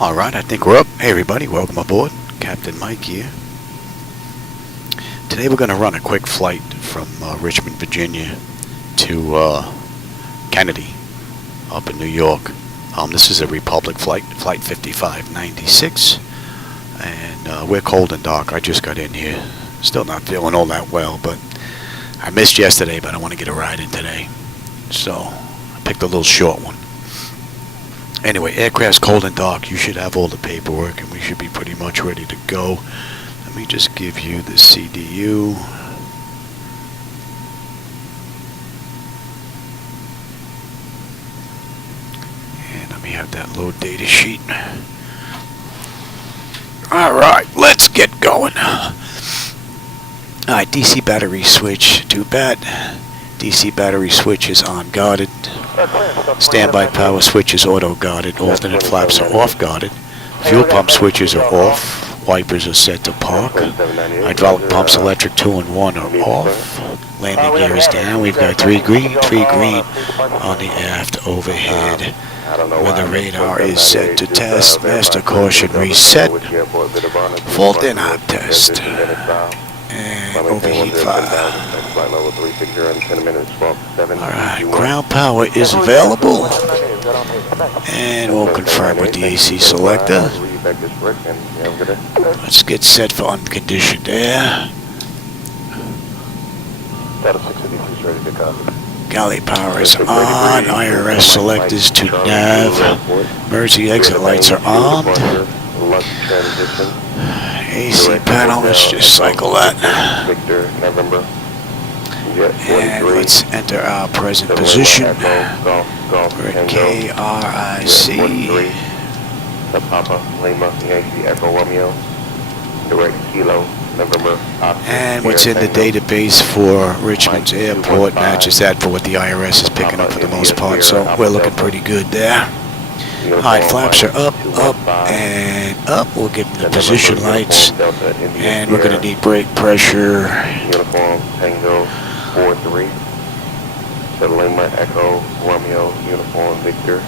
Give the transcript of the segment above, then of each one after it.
Alright, I think we're up. Hey everybody, welcome aboard. Captain Mike here. Today we're going to run a quick flight from Richmond, Virginia to Kennedy up in New York. This is a Republic flight, Flight 5596. And we're cold and dark. I just got in here. Still not feeling all that well, but I missed yesterday, but I want to get a ride in today. So I picked a little short one. Anyway, aircraft's cold and dark. You should have all the paperwork and we should be pretty much ready to go. Let me just give you the CDU. And let me have that load data sheet. Alright, let's get going. Alright, DC battery switch to bat. DC battery switch is on guarded. Standby power switch is auto guarded. Alternate flaps are off guarded. Fuel pump switches are off. Wipers are set to park. Hydraulic pumps electric 2 and 1 are off. Landing gear is down. We've got 3 green on the aft overhead. Weather radar is set to test. Master caution reset. Fault in hot test. And overheat 5. Alright, ground power is available. And we'll confirm with the AC selector. Let's get set for unconditioned air. Galley power is on. IRS selectors to nav. Emergency exit lights are armed. AC panel, let's just cycle that. And let's enter our present position. We're at KRIC. And what's in the database for Richmond's airport matches that for what the IRS is picking up for the most part, so we're looking pretty good there. Alright, flaps are up, and up. We'll give them the position lights. And we're going to need brake pressure. Uniform Tango 43. Lima Echo Romeo Uniform Victor.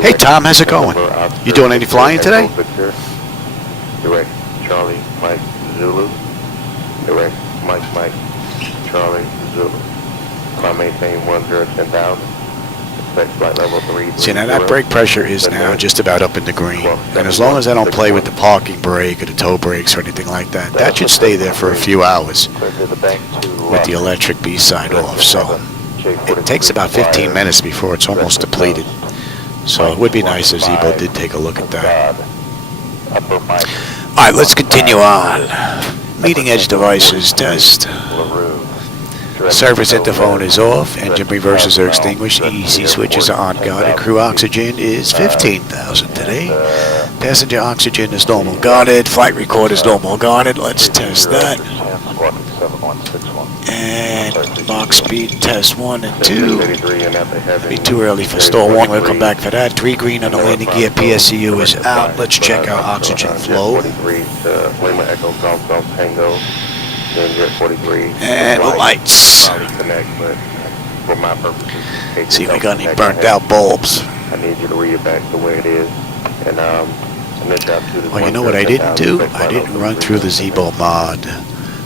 Hey Tom, how's it going? You doing any flying today? Direct Charlie Mike Zulu. Direct Mike Charlie Zulu. I maintain 10,000. See, now that brake pressure is now just about up in the green. And as long as I don't play with the parking brake or the toe brakes or anything like that, that should stay there for a few hours with the electric B-side off. So it takes about 15 minutes before it's almost depleted. So it would be nice if Zibo did take a look at that. Alright, let's continue on. Leading edge devices test. Service interphone is off. Engine reversers are extinguished. EEC switches are on guarded. Crew oxygen is 15,000 today. Passenger oxygen is normal guarded. Flight record is normal guarded. Let's test that. And Mach speed test 1 and 2. Be too early for stall 1. We'll come back for that. 3 green on the landing gear. PSCU is out. Let's check our oxygen flow. And the lights. See if we got any burnt out bulbs. I need you to read it back the way it is. And well, you know what I didn't do? I didn't run through the Zibo mod.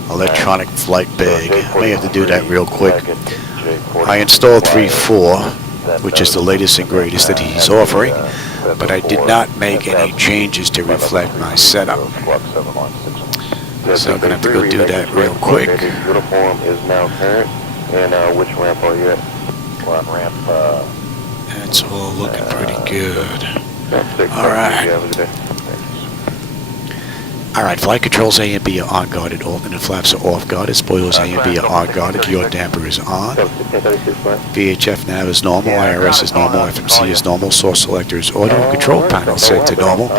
Electronic flight bag. I may have to do that real quick. I installed 3.4, which is the latest and greatest that he's offering, but I did not make any changes to reflect my setup. So I'm going to have to go do that real quick. Uniform is now current. And which ramp are you at? We're on ramp. That's all looking pretty good. Alright. Alright, flight controls A and B are on guarded. Alternate flaps are off guarded. Spoilers A and B are on guarded. Yaw damper is on. VHF nav is normal. IRS is normal. FMC is normal. Source selector is auto. Control panel set to normal.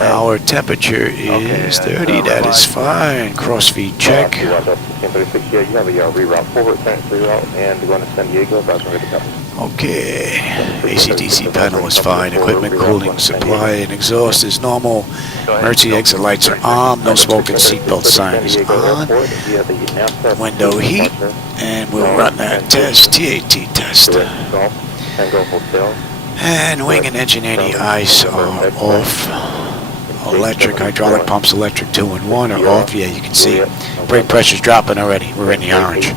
Our temperature is 30. That is fine. Cross feed check. Okay. AC/DC panel is fine. Equipment, cooling, supply, and exhaust is normal. Emergency exit lights are on. No smoke and seatbelt sign is on. Window heat. And we'll run that test. TAT test. And wing and engine anti-ice are off. Electric, hydraulic pumps, electric 2 and 1 are off. Yeah, you can see brake pressure's dropping already. We're in the orange.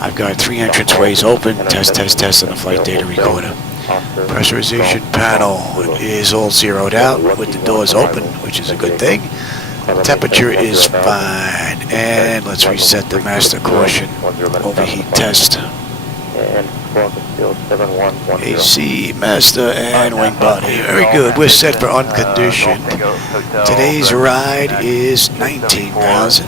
I've got 3 entranceways open. Test on the flight data recorder. Pressurization panel is all zeroed out with the doors open, which is a good thing. Temperature is fine. And let's reset the master caution. Overheat test. AC, master, and wing body. Very good. We're set for unconditioned. Today's ride is 19,000.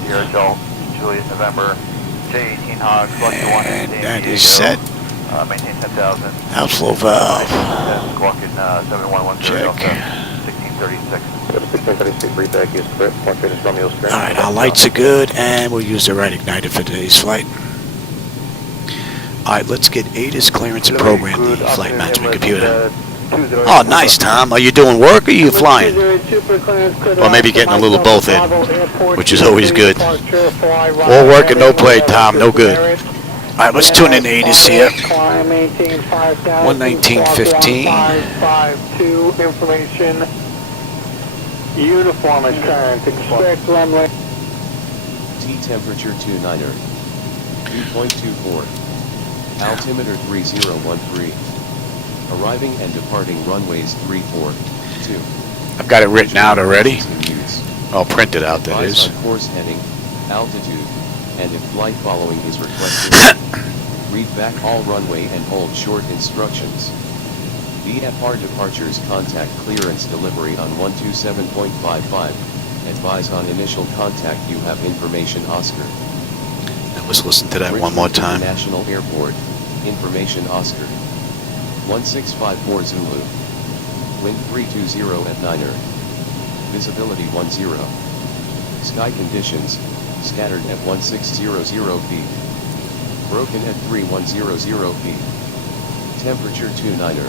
And that is set. Outflow valve. Check. Alright, our lights are good, and we'll use the right igniter for today's flight. Alright, let's get ATIS clearance and program the flight management computer. Oh, nice, Tom. Are you doing work or are you flying? Or maybe getting a little both in, which is always good. All work and no play, Tom. No good. Alright, let's tune in ATIS here. 119.15. Information. Uniform is current. Expect runway. T temperature 29er. 2.24. Altimeter 3013. Arriving and departing runways 342. I've got it written out already. Oh, printed out, that is. Advise on course heading, altitude, and if flight following is requested, read back all runway and hold short instructions. VFR departures contact clearance delivery on 127.55. Advise on initial contact you have information Oscar. Let's listen to that one more time. National Airport, information Oscar. 1654 Zulu. Wind 320 at 9er. Visibility 10. Sky conditions, scattered at 1600 feet. Broken at 3100 feet. Temperature 29er.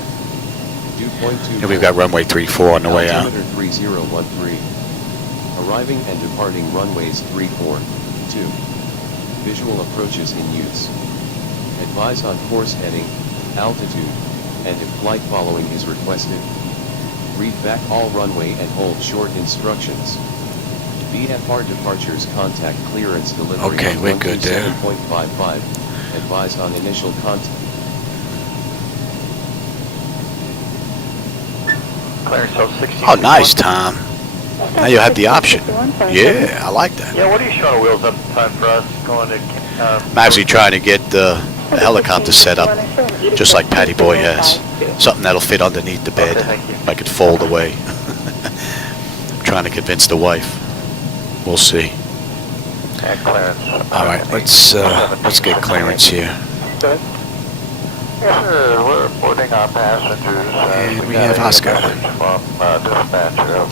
Dew point 2. And we've got runway 34 on the way out. Altimeter 3013. Arriving and departing runways 342. Visual approaches in use. Advise on course heading, altitude, and if flight following is requested. Read back all runway and hold short instructions. VFR departures contact clearance delivery. Okay, we're good there. 7.55. Advise on initial contact. Oh, nice, Tom. Now you have the option. Yeah, I like that. Yeah, what are you showing wheels up time for us going to... I'm actually trying to get the helicopter set up, just like Patty Boy has. Something that'll fit underneath the bed. I could fold away. I'm trying to convince the wife. We'll see. All right, let's get clearance here. Yes, sir. We're boarding our passengers. And we have Oscar. Dispatcher of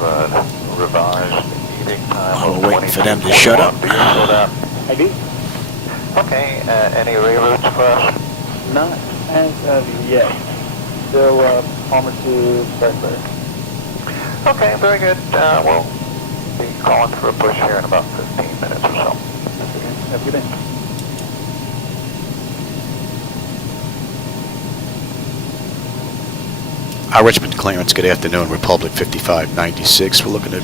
revised meeting time. Oh, we're waiting for them to shut up. I do. Okay, any reroutes for us? Not as of yet. Still, Palmer to Breakfast. Okay, very good. We'll be calling for a push here in about 15 minutes or so. Have a good day. Our Richmond clearance, good afternoon, Republic 5596. We're looking to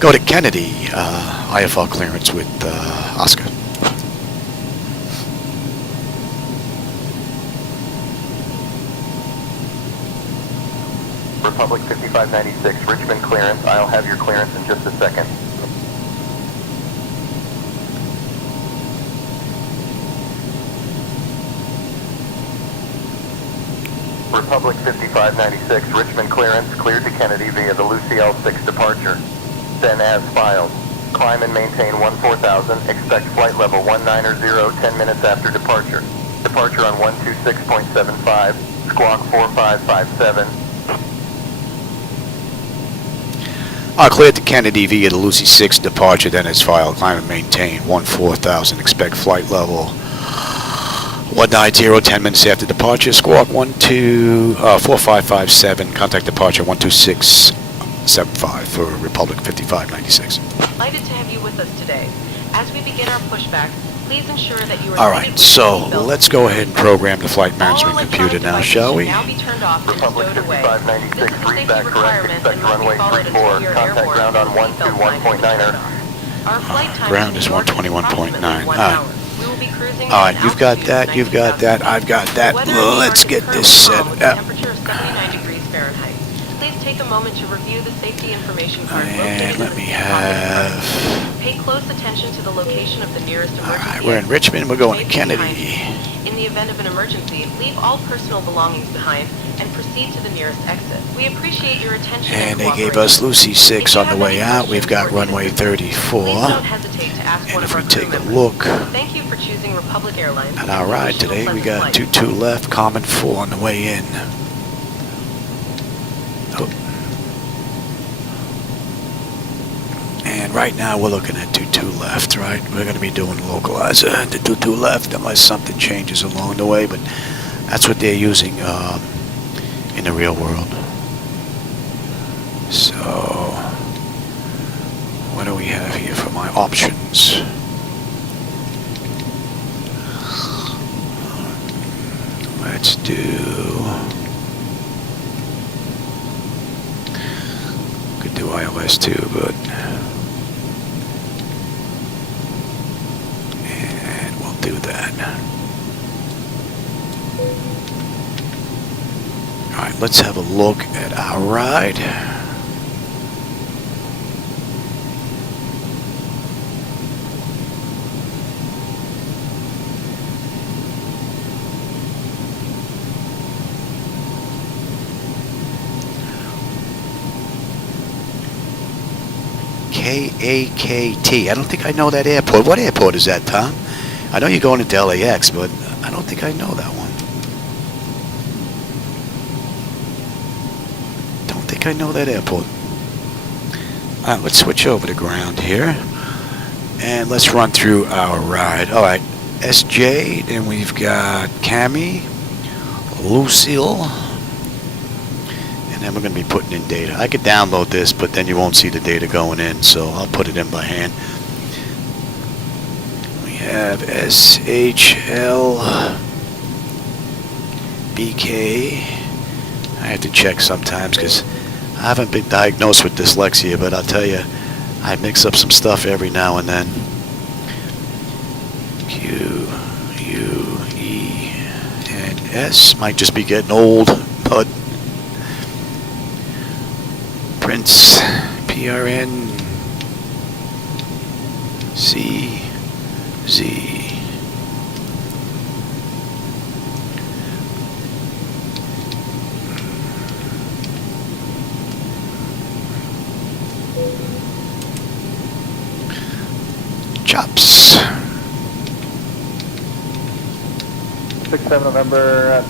go to Kennedy, IFR clearance with Oscar. Republic 5596, Richmond clearance. I'll have your clearance in just a second. Republic 5596, Richmond clearance, cleared to Kennedy via the Lucy L6 departure. Then as filed. Climb and maintain 14,000, expect flight level 190, 10 minutes after departure. Departure on 126.75, squawk 4557. Cleared to Kennedy via the Lucy 6 departure, then as filed. Climb and maintain 14,000, expect flight level 190, 10 minutes after departure. Squawk 4557. Contact departure 12675 for Republic 5596. Delighted to have you with us today. As we begin our pushback, Please ensure that you are Alright, so let's go ahead and program the flight management computer now, shall we? Now be turned off and Republic stowed away. 5596, This is a safety read back correct, requirement expect and must runway be followed 34, until you're contact airborne. ground on Seatbelt sign is 121.9er. Our flight time Ground is is 121.9. Alright. We will be cruising Alright, at you've got altitude that, you've got that, I've got that. Let's get this set with a up. temperature of 79 degrees Fahrenheit. Please take a moment to review the safety information card And located let in me the seat pocket have... front. Pay close attention to the location of the nearest emergency. Alright, we're in Richmond, we're going to Kennedy. In the event of an emergency, leave all personal belongings behind and proceed to the nearest exit. We appreciate your attention And they cooperation. gave us Lucy 6 on the way out. We've got runway Please 34. don't hesitate to ask And one if of we our crew take a members. look Thank you for choosing Republic Airlines. at our ride today, we got 22 left, common 4 on the way in. Oh. And right now we're looking at 22 left, right? We're going to be doing localizer to 22 left unless something changes along the way, but that's what they're using in the real world. So, what do we have here for my options? Let's do... Could do iOS too, but... And we'll do that. Alright, let's have a look at our ride. KAKT. I don't think I know that airport. What airport is that, Tom? I know you're going into LAX, but I don't think I know that one. Don't think I know that airport. Alright, let's switch over to ground here. And let's run through our ride. Alright, SJ, then we've got Cammy, Lucille, and then we're going to be putting in data. I could download this, but then you won't see the data going in, so I'll put it in by hand. We have SHL, BK. I have to check sometimes because I haven't been diagnosed with dyslexia, but I'll tell you, I mix up some stuff every now and then. Q, U, E, and S. Might just be getting old, but Prince, PRN, C, Z. Chops. 6-7 November,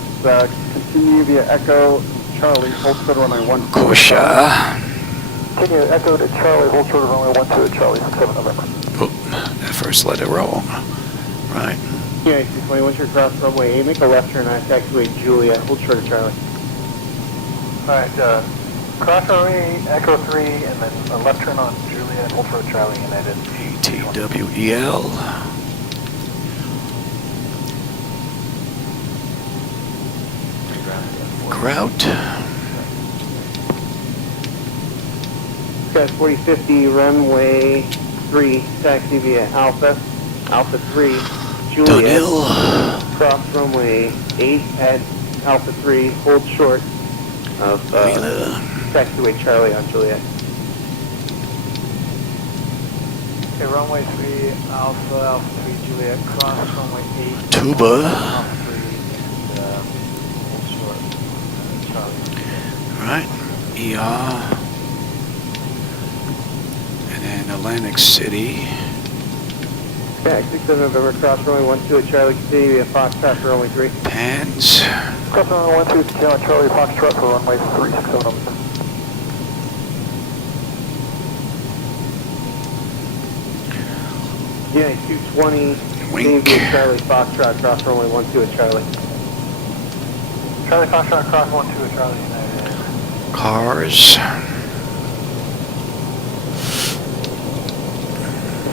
continue via Echo, Charlie, hold short runway 12. Kosha. Continue Echo to Charlie, hold short runway 12 at Charlie, 6-7 November. Oh, that first letter wrong. Right. Yeah, 620, once you're across runway 8, make a left turn on taxiway Julia, hold short at Charlie. Alright, cross runway Echo 3, and then a left turn on Julia, and hold short at Charlie, United. ATWEL. Grout. Guys, 4050, runway 3, taxi via Alpha 3, Juliet, Donil. cross runway 8 at Alpha 3, hold short of taxiway Charlie on Juliet. Okay, runway 3, Alpha 3, Juliet, cross runway 8. Tuba. Alpha 3, and hold short, Charlie. Right. ER. And then Atlantic City. Okay, 6-7 November, cross runway 12 at Charlie, continue via Foxtrot for runway 3. Pans. Cross runway 12 at Charlie, Foxtrot for runway 3, 6-7 November. Yeah, 220, Wink. Charlie, Foxtrot, cross runway 12 at Charlie. Charlie, Foxtrot, cross 12 at Charlie, United. Cars.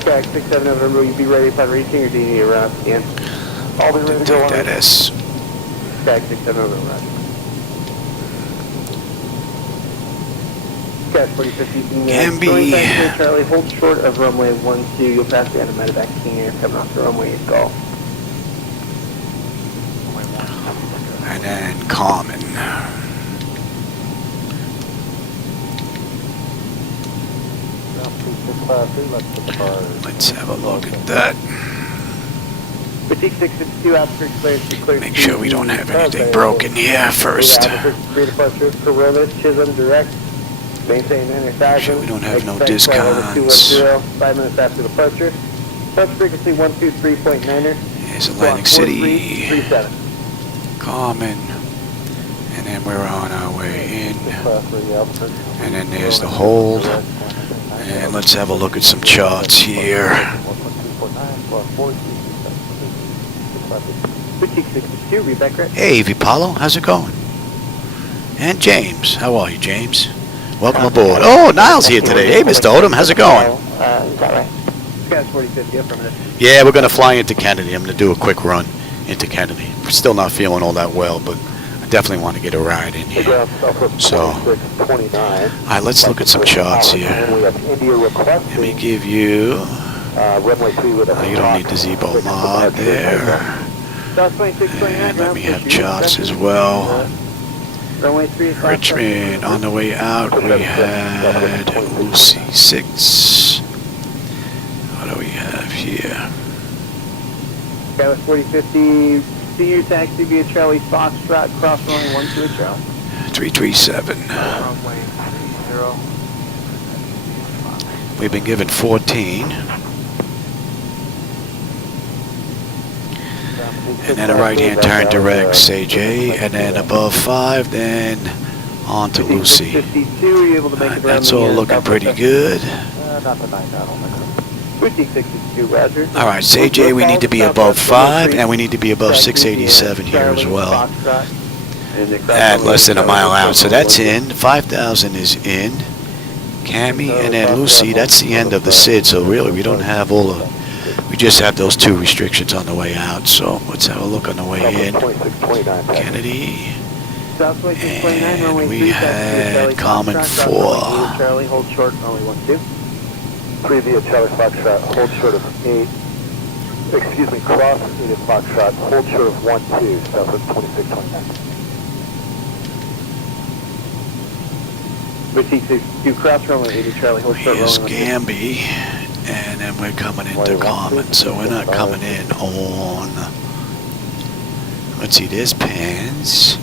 Sky 67 November, will you be ready upon reaching, or do you need a route at the end? I'll be ready to go Take on. that S. Sky 67 November, roger. Sky 4050, Can be. going back to Charlie, hold short of runway 12, you'll pass the end of medevac king air coming off the runway 8 Golf. And then CAMRN. Let's have a look at that. Fatigue 662, outskirts clear. Make sure we don't have anything broken here first. Chisholm direct. Maintain intersection. Sure we don't have no discounts. 5 minutes after departure. Touch frequency 123.9er. Here's Atlantic City. 37. CAMRN. And then we're on our way in. And then there's the hold. And let's have a look at some charts here. Fatigue 662, Rebecca. Hey, Vipalo, how's it going? And James, how are you, James? Welcome aboard. Oh, Niles here today. Hey, Mr. Odom, how's it going? Is that right? Sky 4050, affirmative. Yeah, we're going to fly into Kennedy. I'm going to do a quick run into Kennedy. We're still not feeling all that well, but I definitely want to get a ride in here. So, alright, let's look at some charts here. Let me give you... Oh, you don't need the Zibo mod there. And let me have charts as well. Richmond, on the way out, we had Lucy 6. What do we have here? Skyline 4050, senior taxi via Charlie Foxtrot, cross runway 12 at Charlie. 337. We've been given 14. And then a right-hand turn direct, AJ, and then above 5, then on to Lucy. That's all looking pretty good. Alright, AJ, we need to be above 5, and we need to be above 687 here as well. At less than a mile out, so that's in. 5,000 is in. Cammy, and then Lucy, that's the end of the SID, so really we don't have all the... We just have those 2 restrictions on the way out, so let's have a look on the way in. Kennedy. And we had CAMRN 4. Charlie, hold short, only 12. 3 via Charlie Foxtrot, hold short of 8. Excuse me, cross via Foxtrot, hold short of 12, Southwest 2629. Richie, cross runway 80, Charlie, hold short, Here's rolling Gamby. And then we're coming into CAMRN, so we're not coming in on... Let's see, there's Pans.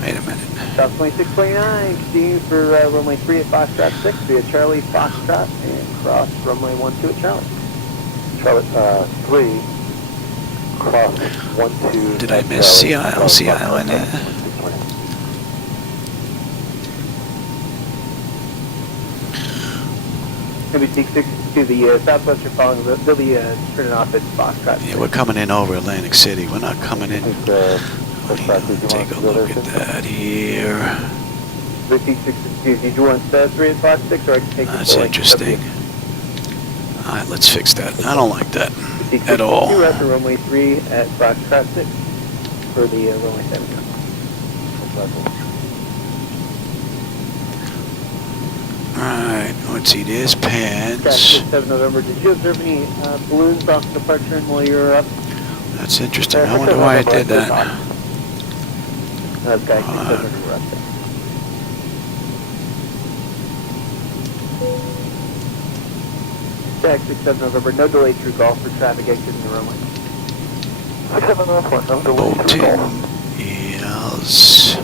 Wait a minute. South 2629, continue for runway 3 at Foxtrot 6 via Charlie Foxtrot and cross runway 12 at Charlie. Charlie 3, cross 12. Did I miss CIL? CIL in there? Maybe take 6 to the southwest you're following, they'll be turning off at Foxtrot. Yeah, we're coming in over Atlantic City. We're not coming in. Take a look at that here. Did you want 3 at Fox 6 or I can take That's interesting. Alright, let's fix that. I don't like that at all. You have the runway 3 at Foxtrot 6 for the runway 7. Alright, let's see, there's Pans. 7 November. Did you observe any balloons off departure while you were up? That's interesting. I wonder why I did that. That's guy 7 November up there. Jack 67 November, no delay through Gulf for traffic exiting the runway. 67 November, no delay through Gulf. Yes.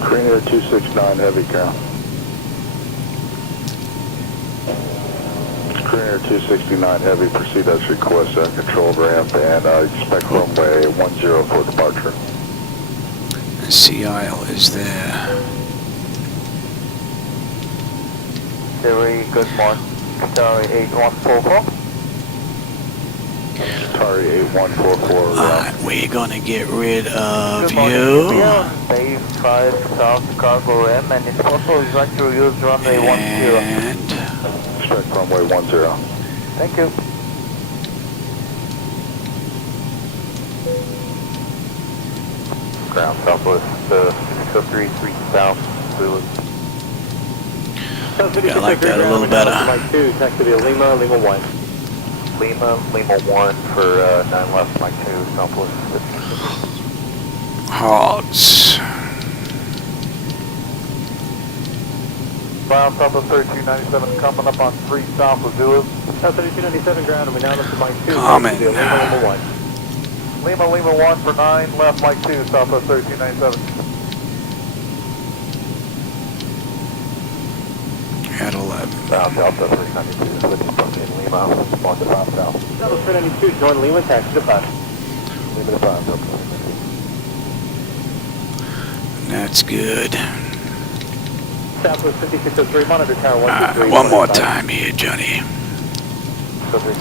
Green 269 heavy, Carol. Green 269 heavy, proceed as requested, control ramp, and expect runway 10 for departure. CIL is there. Very good morning. Charlie 8144. Sorry, 8144. Alright, we're gonna get rid of Good morning, you. Base 5 South Cargo M, and if possible, we'd like to use runway 10. And Expect runway 10. Thank you. Ground Southwest 603, 3 South, Zulu. I like that a little better. Mike 2, taxi to Lima, Lima 1. Lima 1 for 9 left, Mike 2, Southwest 56. Hogs. Ground Southwest 3297 coming up on 3 South of Zulu. South 3297 ground, and we now look to Mike 2. Comment. Lima 1. Lima 1 for 9 left, Mike 2, Southwest 3297. At 11. Ground Delta 392, switch in Lima, 1 to 5 South. Delta 392, join Lima, taxi to 5. Lima to 5, Delta 392. That's good. Southwest 5603, monitor tower 123. One more time here, Johnny. Southwest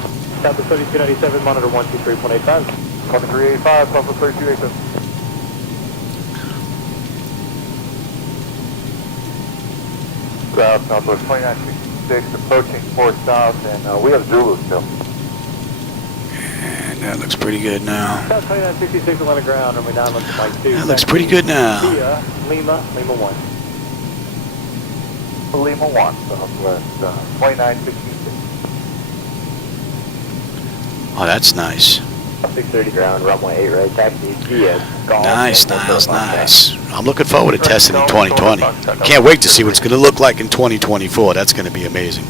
3297, monitor 123.85. 2385, Southwest 3287. Ground Southwest 2966, approaching 4 South, and we have Zulu still. And that looks pretty good now. South 2966 on the ground, and we now look to Mike 2. That looks pretty good now. Kia, Lima 1. Lima 1, Southwest 2966. Oh, that's nice. 630 ground, runway 8 right, taxi via Golf. Nice, Niles, nice. I'm looking forward to testing in 2020. Can't wait to see what it's going to look like in 2024. That's going to be amazing.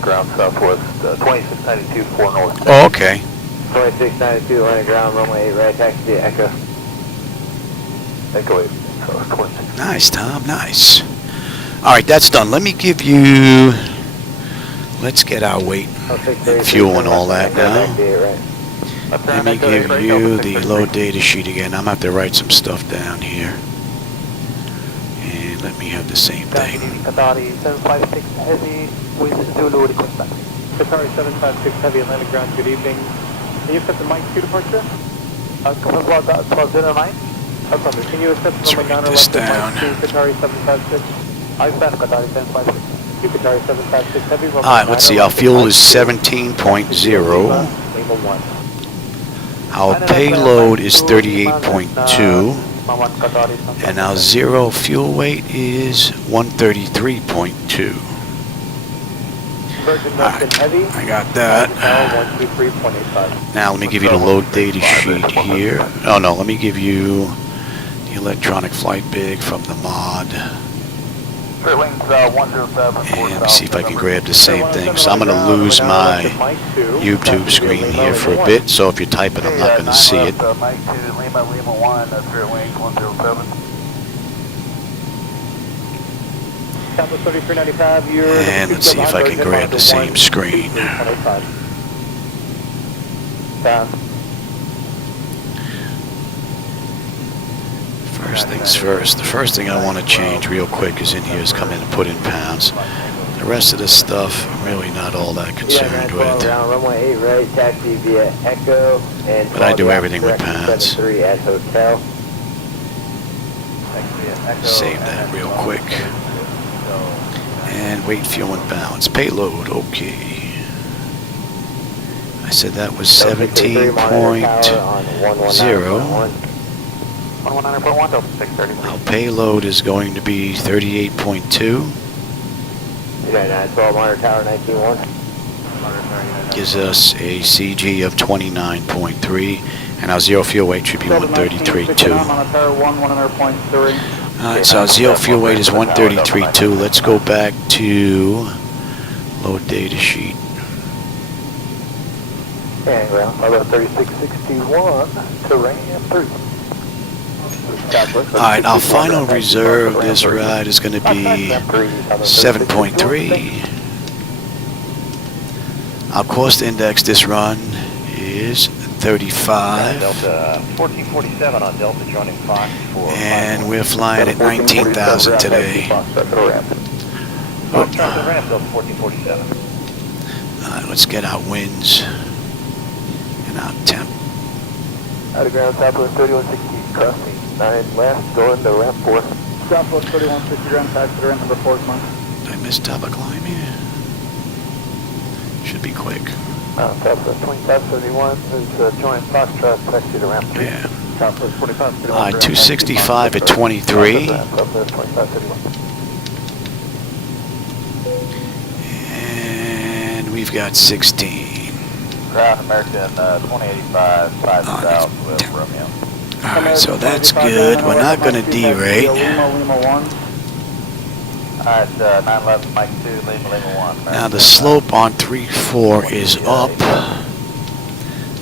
Ground Southwest 2692, 4 North. Oh, okay. 2692 on the ground, runway 8 right, taxi via Echo. Echo 8, so 26. Nice, Tom, nice. All right, that's done. Let me give you... Let's get our weight, fuel, and all that now. Let me give you the load data sheet again. I'm going to have to write some stuff down here. And let me have the same thing. Qatari 756 heavy with Zulu request back. Qatari 756 heavy Atlantic ground, good evening. Can you accept the Mike 2 departure? Can you accept Let's the write this down. Qatari 756? I stand Qatari 756. Qatari 756 heavy. Alright, let's see. Our fuel is 17.0. Our payload is 38.2. And our zero fuel weight is 133.2. Alright, I got that. Now let me give you the load data sheet here. Oh no, let me give you the electronic flight big from the mod. And let me see if I can grab the same thing. So I'm going to lose my YouTube screen here for a bit. So if you type it, I'm not going to see it. Mike 2, Lima 1, that's Spirit Wings 107. Southwest 3395, And let's see if I can grab the same screen. First things first. The first thing I want to change real quick is in here is come in and put in pounds. The rest of this stuff, I'm really not all that concerned with. Runway 8 right, taxi via Echo, and but I do everything with pounds. At hotel. Save that real quick. And weight, fuel, and balance. Payload, okay. I said that was 17.0. Our payload is going to be 38.2. Gives us a CG of 29.3, and our zero fuel weight should be 133.2. Alright, so our zero fuel weight is 133.2. Let's go back to load data sheet. Okay, well, about 3661 to RAM 3. Alright, our final reserve this ride is going to be 7.3. Our cost index this run is 35. Delta 1447 on Delta joining Fox for and we're flying at 19,000 today. Alright, Alright, let's get our winds. Now temp. Out of ground, Southwest 3160, cross me. 9 left, go into ramp 4. Southwest 3160, ground taxi to ramp number 4, come on. Did I miss top of climb here? Should be quick. Southwest 2571 is joint Foxtrot, taxi to ramp 3. Yeah. Southwest 2571. 265 at 23. Southwest 2571. And we've got 16. Ground American 2085, 5 south with Romeo. Alright, so that's good. We're not going to derate. Lima 1. Alright, 9 left, Mike 2, Lima 1. Now the slope on 3-4 is up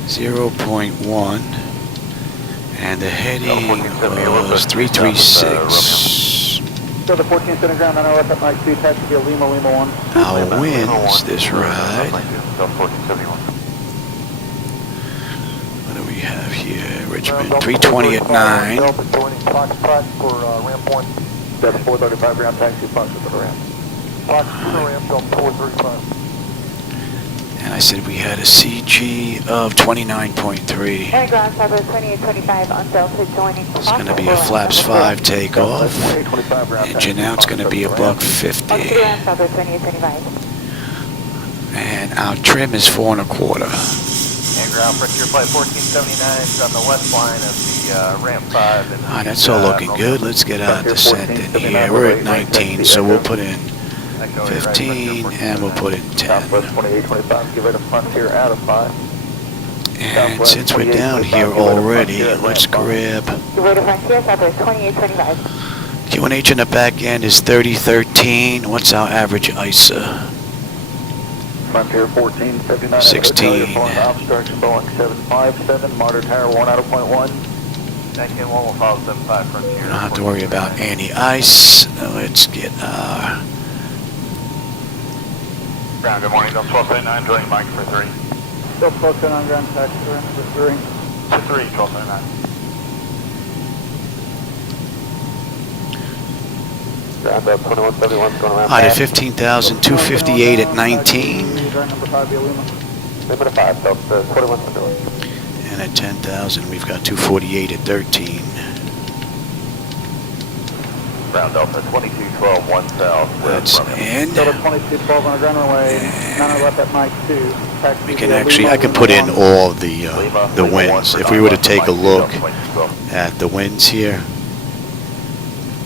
0.1. And the heading was 336. So the 14th center ground, 9 left at Mike 2, taxi via Lima 1. Our winds this ride. What do we have here? Richmond 320 at 9. Joining Cockpit for ramp 1. That's 435 ground taxi, Fox to the ramp. Fox to the ramp, Delta 435. And I said we had a CG of 29.3. Air ground, Southwest 2825, undelta joining. It's going to be a flaps 5 takeoff. Engine out's going to be a buck 50. On to the ramp, Southwest 2825. And our trim is 4 1/4. Air ground, Frontier Flight 1479 is on the west line of the ramp 5. And Alright, that's all looking good. Let's get our descent in here. We're at 19, so we'll put in 15 and we'll put in 10. Southwest 2825, give it a Frontier out of 5. And since we're down here already, let's grab Give it a Frontier, Southwest 2825. QNH in the back end is 3013. What's our average ISA? Frontier 1479. 16. Obstruction Boeing 757, Martyr Tower 1 out of point 1. 191575 Frontier. We don't have to worry about any ice. Let's get our... Ground, good morning, Delta 1279, joining Mike for 3. Delta 1279, ground taxi to ramp for 3. To 3, 1279. Ground up 2171 going around. Alright, at 15,258 at 19. Ground number 5 via Lima. Lima 5, Delta 2171. And at 10,000, we've got 248 at 13. Ground Delta 2212, 1 south. That's in. Delta 2212 on a ground runway, 9 left at Mike 2. Taxi We can via actually, Lima, I can Lima put in 1. all the winds. If we were to take a look at the winds here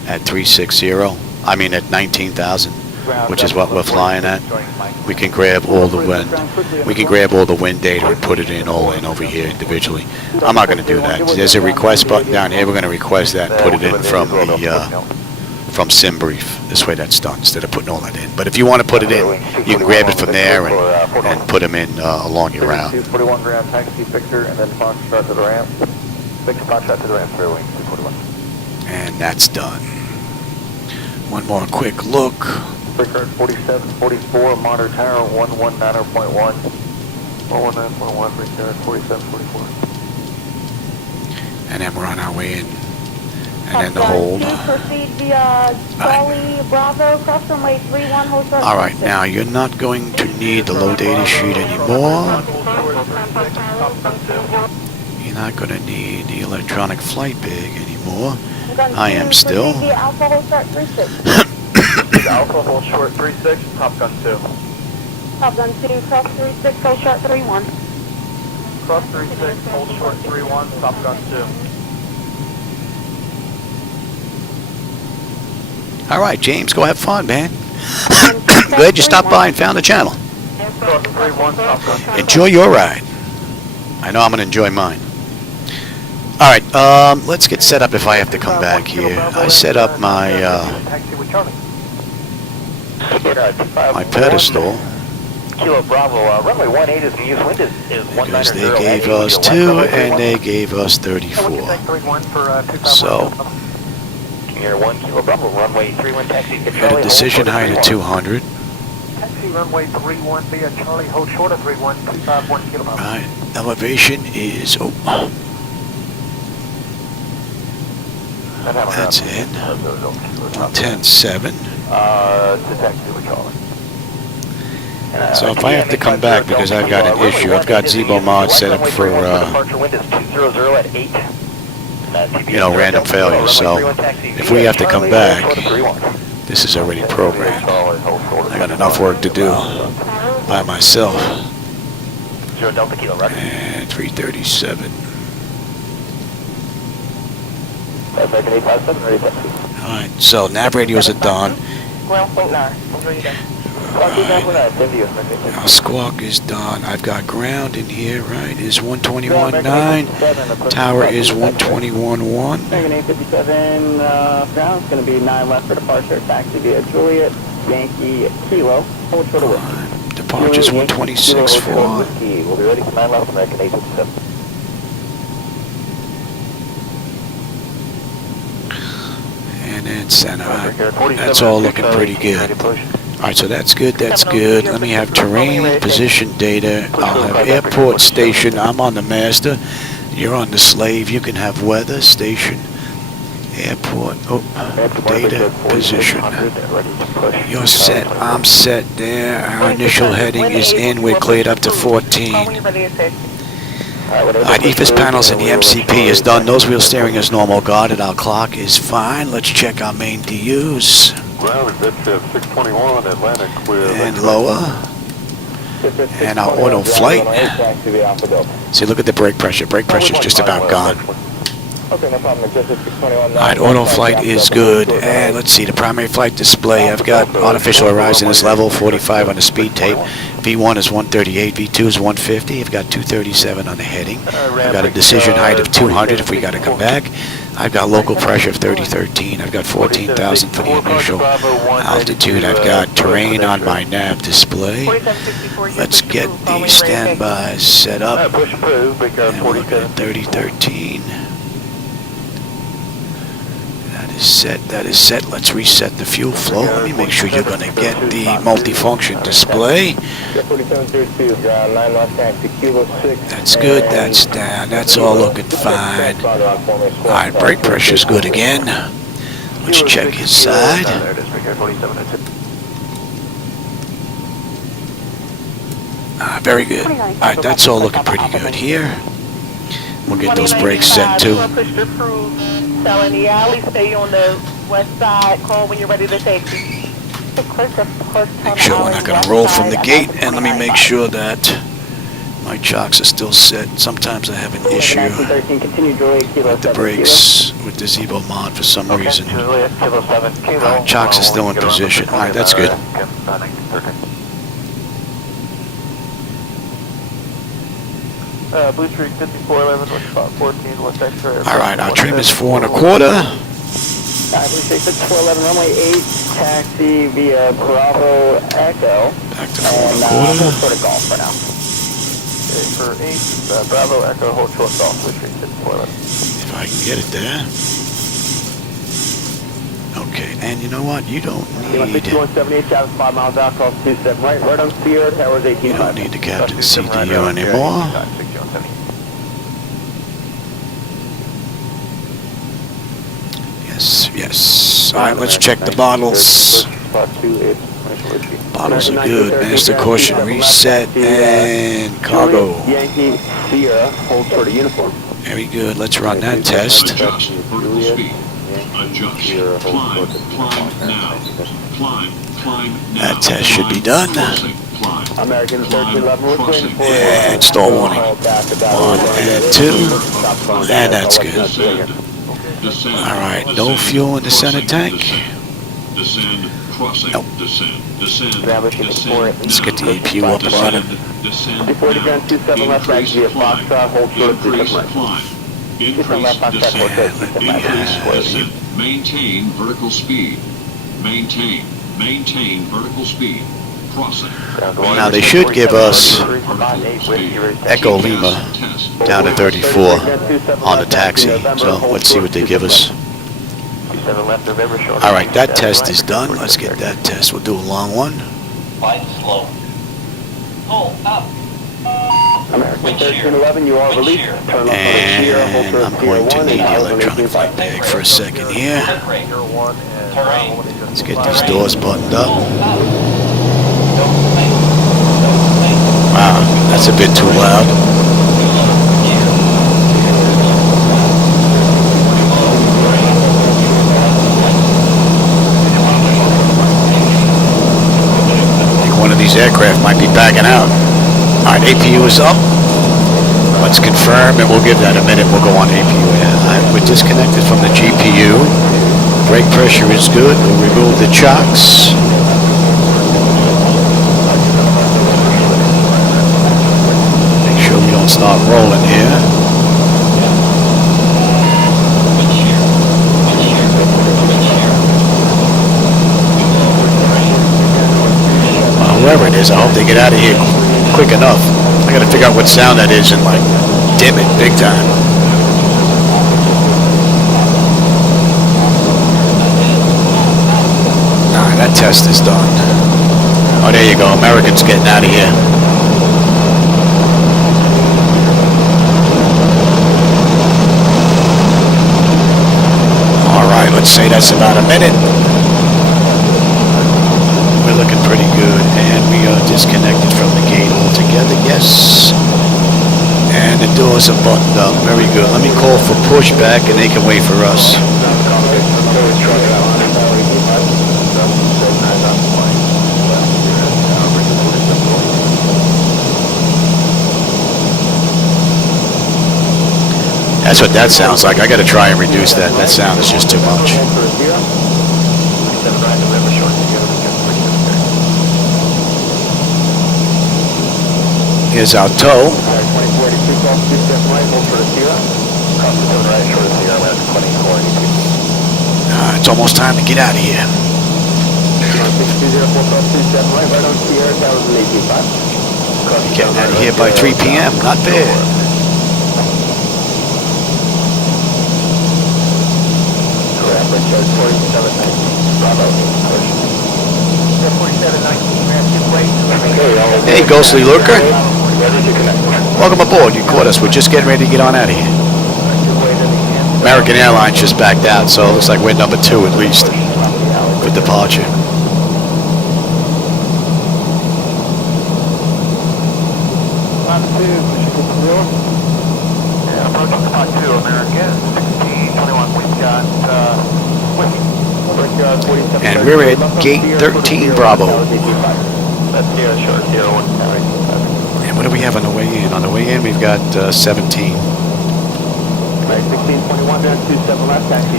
at 360, I mean at 19,000, which is what we're flying at, we can grab all the wind. We can grab all the wind data and put it in all in over here individually. I'm not going to do that. There's a request button down here. We're going to request that and put it in from the from SimBrief. This way that's done instead of putting all that in. But if you want to put it in, you can grab it from there and put them in along your route. 241 ground taxi Victor and then Foxtrot to the ramp. Victor Foxtrot to the ramp, clear wing 241. And that's done. One more quick look. Victor 4744, Monitor Tower 119.1. 119.1, Victor 4744. And then we're on our way in. And then the hold. Proceed via Charlie Bravo, cross runway 31, hold short. All right, now you're not going to need the low data sheet anymore. You're not going to need the electronic flight bag anymore. I am still. Proceed via Alpha, hold short 36. Alpha, hold short 36, Top Gun 2. Top Gun 2, cross 36, hold short 31. Cross 36, hold short 31, Top Gun 2. All right, James, go have fun, man. Glad you stopped by and found the channel. Cross 31, Top Gun 2. Enjoy your ride. I know I'm going to enjoy mine. All right, let's get set up if I have to come back here. I set up my my pedestal Kilo Bravo, runway 18 is in use. Wind is because they gave us 2 and they gave us 34. So Air 1 Kilo Bravo, runway 31 taxi. got a decision height of 200. Taxi runway 31 via Charlie, hold short of 31, 251 Kilo Bravo. Right, elevation is that's in 110.7. To taxi with Charlie. So if I have to come back because I've got an issue, I've got Zibo mod set up for, you know, random failures. So if we have to come back, this is already programmed. I got enough work to do by myself. And 337. Alright, so nav radios are done. Our squawk is done. I've got ground in here, right? Is 121.9. Tower is 121.1. American 857, ground is going to be 9 left for departure. Taxi via Juliet, Yankee, Kilo. Hold short of Whiskey. Departure's 126.4. We'll be ready for 9 left, American 857. And then center. That's all looking pretty good. Alright, so that's good, that's good. Let me have terrain, position data. I'll have airport, station. I'm on the master. You're on the slave. You can have weather, station, airport, data, position. You're set, I'm set there. Our initial heading is in. We're cleared up to 14. Alright, EFIS panels and the MCP is done. Nose wheel steering is normal. Guarded. Our clock is fine. Let's check our main DUs. Ground, that's 621, Atlantic, clear. And lower. And our auto flight. See, look at the brake pressure. Brake pressure is just about gone. Alright, auto flight is good. And let's see, the primary flight display. I've got artificial horizon is level 45 on the speed tape. V1 is 138, V2 is 150. I've got 237 on the heading. I've got a decision height of 200 if we got to come back. I've got local pressure of 3013. I've got 14,000 for the initial altitude. I've got terrain on my nav display. Let's get the standbys set up. And we're looking at 3013. That is set, that is set. Let's reset the fuel flow. Let me make sure you're going to get the multifunction display. That's good, that's down, that's all looking fine. Alright, brake pressure's good again. Let's check his side. Very good. Alright, that's all looking pretty good here. We'll get those brakes set too. Selling the alley, stay on the west side, call when you're ready to take it. Make sure we're not going to roll from the gate, and let me make sure that my chocks are still set. Sometimes I have an issue with the brakes with the Zibo mod for some reason. Chocks are still in position. Alright, that's good. Blue Street 5411, West 14, West X-ray. Alright, our trim is 4 1/4. Blue Street 5411, runway 8, taxi via Bravo Echo. Back to 4 1/4. Hold short of golf for now. Okay, for 8, Bravo Echo, hold short golf, Blue Street 5411. If I can get it there. Okay, and you know what? You don't need... 178, traffic 5 miles out, cross 27 right on Sierra, towers 18. You don't need the captain's CDU anymore. Yes, yes. Alright, let's check the bottles. Bottles are good. Master caution reset and cargo. Yankee Sierra, hold short of uniform. Very good. Let's run that test. Adjust vertical speed. Adjust. Climb. Climb now. Climb. Climb now. That test should be done. American 1311, we're clearing for And stall warning. 1 and 2. And that's good. Alright, no fuel in the center tank. Descend. Crossing. Nope. Descend. Descend. Let's get the APU up and running. Descend. Before the ground 27 left, back via Foxtrot, hold short of 27 right. Increase descent. Increase descent. Maintain vertical speed. Maintain vertical speed. Crossing. Now they should give us Echo Lima down to 34 on the taxi. So let's see what they give us. Alright, that test is done. Let's get that test. We'll do a long one. Flight slow. Pull up. American 1311, you are released. Turn off on the Sierra, hold And short I'm of going to Sierra 1 need and the out electronic flight bag for a second here. Terrain. Let's get these doors buttoned up. Don't Wow, that's a bit too loud. I think one of these aircraft might be backing out. All right, APU is up. Let's confirm, and we'll give that a minute. We'll go on APU. We're disconnected from the GPU. Brake pressure is good. We'll remove the chocks. Make sure we don't start rolling here. Well, whoever it is, I hope they get out of here quick enough. I gotta figure out what sound that is and like dim it big time. Alright, that test is done. Oh, there you go. American's getting out of here. Alright, let's say that's about a minute. We're looking pretty good, and we are disconnected from the gate altogether. Yes. And the doors are buttoned up. Very good. Let me call for pushback, and they can wait for us. That's what that sounds like. I got to try and reduce that. That sound is just too much. Here's our tow. It's almost time to get out of here. Getting out of here by 3 p.m. Not bad. Hey, Ghostly Lurker. Welcome aboard. You caught us. We're just getting ready to get on out of here. American Airlines just backed out, so it looks like we're number 2 at least for departure. Approaching spot 2, American 1621. We've got and we're at gate 13 Bravo. And what do we have on the way in? On the way in, we've got 17.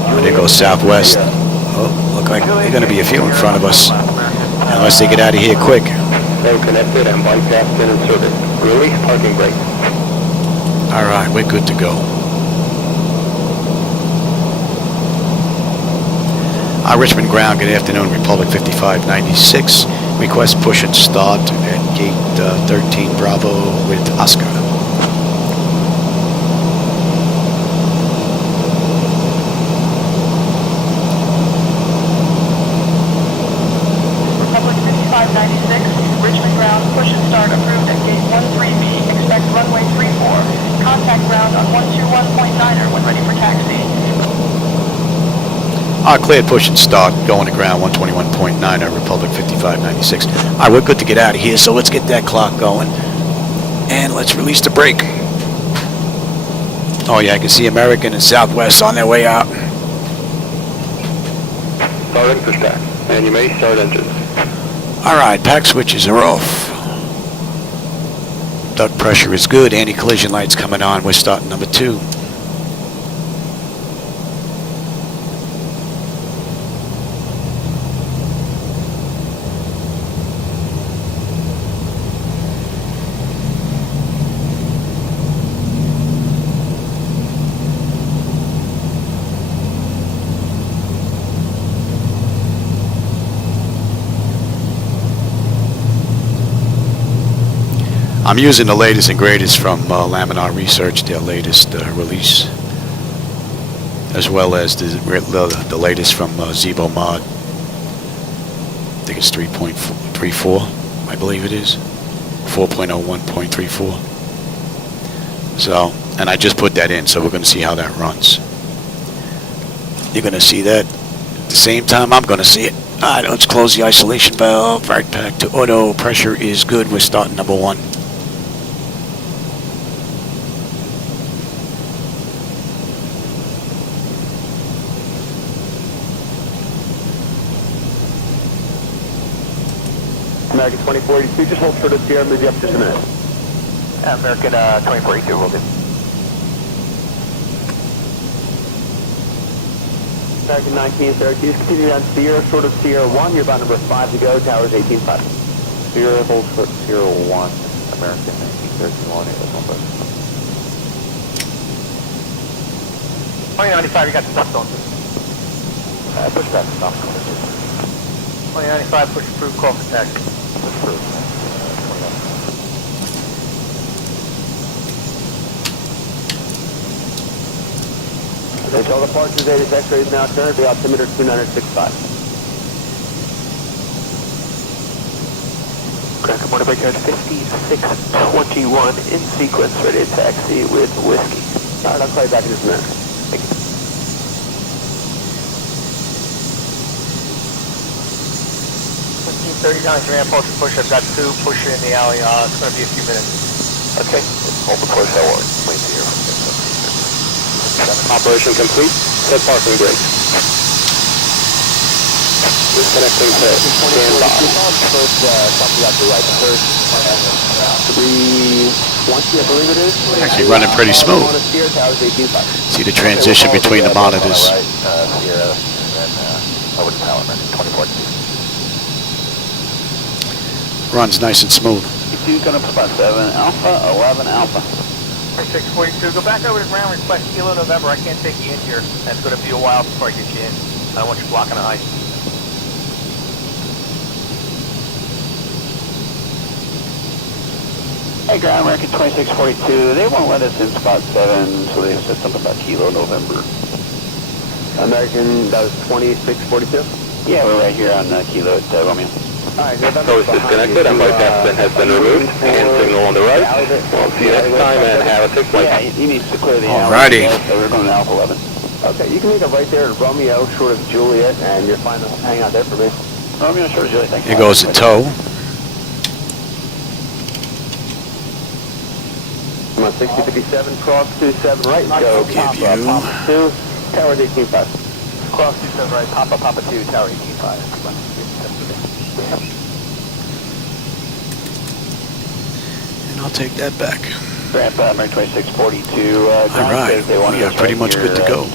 Oh, there goes Southwest. Oh, look like they're going to be a few in front of us, unless they get out of here quick. Connected and bypassed in service. Release parking brake. All right, we're good to go. Richmond ground, good afternoon, Republic 5596. Request push and start at gate 13 Bravo with Oscar. Republic 5596, Richmond ground, push and start approved at gate 13B. Expect runway 34. Contact ground on 121.9er when ready for taxi. Cleared push and start, going to ground 121.9 on Republic 5596. All right, we're good to get out of here, so let's get that clock going. And let's release the brake. Oh yeah, I can see American and Southwest on their way out. Start and pushback, and you may start engines. All right, pack switches are off. Duct pressure is good, anti-collision lights coming on. We're starting number 2. I'm using the latest and greatest from Laminar Research, their latest release, as well as the latest from Zibo Mod. I think it's 3.34, I believe it is. 4.01.34. So, and I just put that in, so we're going to see how that runs. You're going to see that at the same time I'm going to see it. All right, let's close the isolation valve. Right back to auto. Pressure is good. We're starting number 1. American 2482, just hold for the Sierra, move you up just a minute. American 2482, will do. American 1932, continue on Sierra, short of Sierra 1, you're about number 5 to go, towers 18.5. Sierra, hold for Sierra 1, American 1931, it was 2095, you got the stop on. Push back, stop. 2095, push approved, call for taxi. Push approved. All departures, 8 X-rays now turned, the altimeter 2965. Good morning, Brigade 5621 in sequence, ready to taxi with whiskey. Alright, I'll call you back in just a minute. Thank you. 1539, command post and push. I've got 2 pusher in the alley. It's going to be a few minutes. Okay, hold the push, that works. Wait here. Operation complete. Set parking brake. Disconnecting to stand by. First, something out the right. First, 320, I believe it is. Actually running pretty smooth. See the transition between the monitors. Sierra, and then over to CAMRN, 2014. Runs nice and smooth. 2 going up spot 7 Alpha, 11 Alpha. 642, go back over to ground, request Kilo November. I can't take you in here. That's going to be a while before I get you in. I don't want you blocking the height. Hey, ground American 2642, they won't let us in spot 7, so they said something about Kilo November. American, that was 2642? Yeah, we're right here on Kilo at Romeo. Alright, November. So it's disconnected, our flight captain has been removed, hand signal on the right. We'll see you next time and have a safe flight. Yeah, he needs to clear the Alrighty. So we're going to Alpha 11. Okay, you can make it right there at Romeo, short of Juliet, and you're fine to hang out there for me. Romeo, short of Juliet, thank you. Here goes the tow. Come on, 6057, cross 27 right, go Give you. Papa 2, tower 18.5. Cross 27 right, Papa 2, tower 18.5. Come on. And I'll take that back. Ramp American 2642. All right, we are pretty much good to go.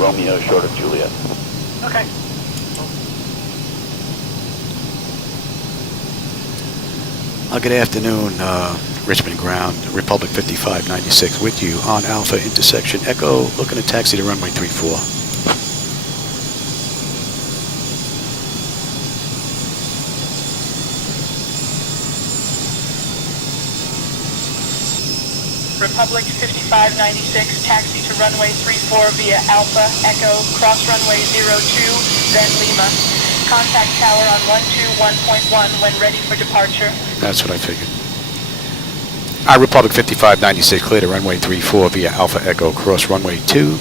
Romeo short of Juliet. Okay. Good afternoon, Richmond Ground, Republic 5596 with you on Alpha intersection Echo, looking to taxi to runway 34. Republic 5596, taxi to runway 34 via Alpha, Echo, cross runway 02, then Lima. Contact tower on 121.1 when ready for departure. That's what I figured. Republic 5596, clear to runway 34 via Alpha Echo, cross runway 2,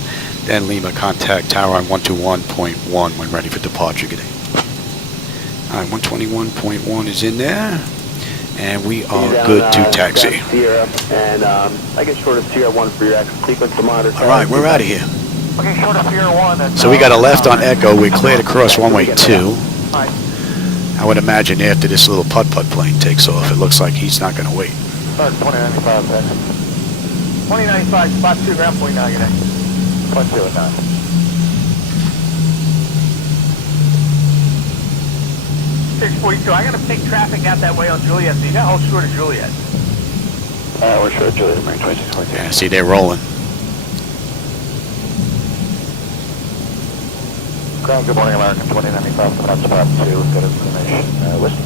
then Lima, contact tower on 121.1 when ready for departure. Good day. All right, 121.1 is in there. And we are good to taxi. Sierra, and I get short of Sierra 1 for your exit sequence to monitor. All right, we're out of here. Okay, short of Sierra 1. So we got a left on Echo. We're cleared across runway 2. I would imagine after this little putt-putt plane takes off, it looks like he's not going to wait. 2095, 2095, spot 2, ground point 9, good day. Spot 2 at 9. 642, I got to take traffic out that way on Juliet, so you got to hold short of Juliet. We're short of Juliet, American 2642. Yeah, see, they're rolling. Ground, good morning, American 2095, coming out spot 2, good information. Listen.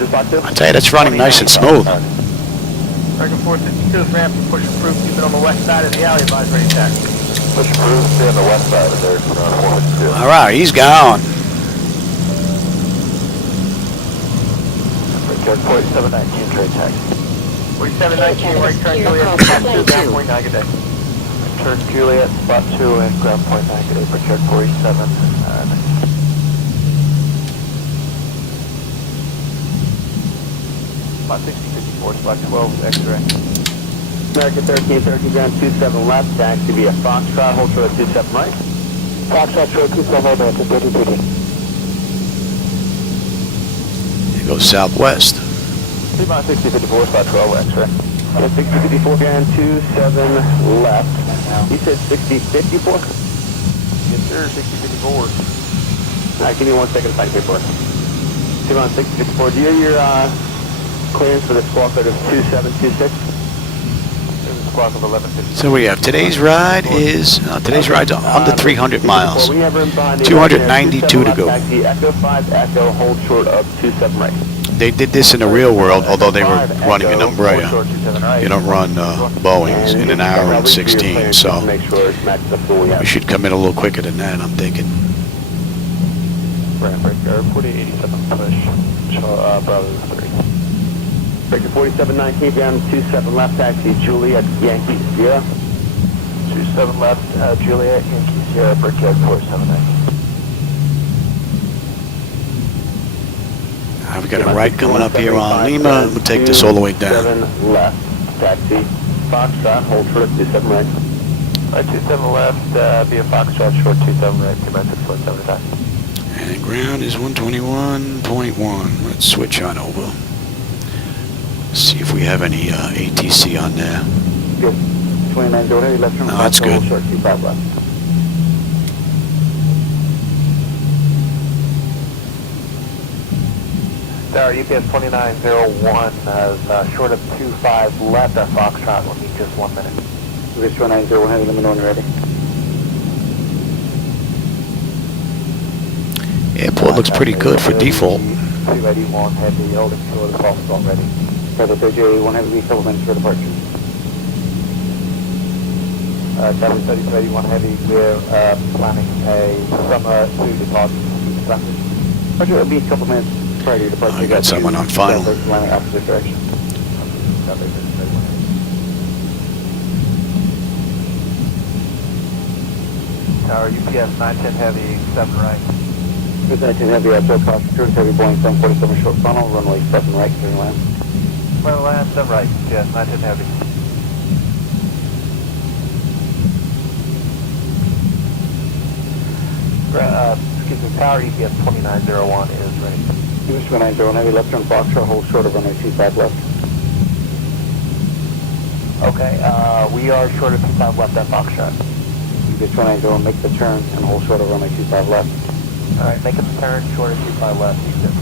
Just spot 2? I tell you, that's running nice and smooth. American 452 is ramp and push approved, keep it on the west side of the alley, advise ready taxi. Push approved, stay on the west side of there, 452. All right, he's gone. Richard 4719, trade taxi. 4719, right turn Juliet, spot 2, ground point 9, good day. Richard Juliet, spot 2, and ground point 9, good day, Richard 47. Spot 6054, spot 12, X-ray. American 1330, ground 27 left, taxi via Foxtrot, hold short 27 right. Foxtrot, short 27 right, American 1330. Here Go southwest. T-minus 6054, spot 12 X-ray. 6054 again, 27 left. You said 6054? Yes, sir, 6054. All right, give me 1 second to find paperwork. T-minus 6054, do you have your clearance for the squawk code of 2726? Squawk of 1150. So we have today's ride is today's ride's under 300 miles. 292 to go. Taxi Echo 5 Echo, hold short of 27 right. They did this in the real world, although they were running an Umbrella. You don't run Boeings in an hour and 16, so we should come in a little quicker than that, I'm thinking. Ramp breaker 4887 push, Bravo 3. Breaker 4719 down 27 left, taxi Juliet Yankee Sierra. 27 left, Juliet Yankee Sierra, Brickyard 479. We've got a right coming up here on Lima. We'll take this all the way down. 7 left, taxi Foxtrot, hold short 27 right. Right, 27 left, via Foxtrot, short 27 right, 296.75. And ground is 121.1. Let's switch on over. See if we have any ATC on there. Good. 29 door heavy left turn. No, that's good. Short 25 left. Tower UPS 2901 short of 25 left at Foxtrot. We'll need just 1 minute. UPS 2901 heavy, let me know when you're ready. Airport looks pretty good for default. 281 heavy, holding short of Foxtrot ready. Tower 3081 heavy, couple minutes for departure. Tower 3081 heavy, we're planning a summer 2 departure. Roger, it'll be a couple minutes. I got someone on final. Opposite direction. Tower UPS 910 heavy, 7 right. UPS 910 heavy, after cross security heavy, Boeing 747 short funnel, runway 7 right, clearing land. Clearing land, 7 right, UPS 910 heavy. Excuse me, Tower UPS 2901 is ready. UPS 2901 heavy, left turn Foxtrot, hold short of runway 25 left. Okay, we are short of 25 left at Foxtrot. UPS 2901, make the turn and hold short of runway 25 left. Alright, making the turn, short of 25 left, UPS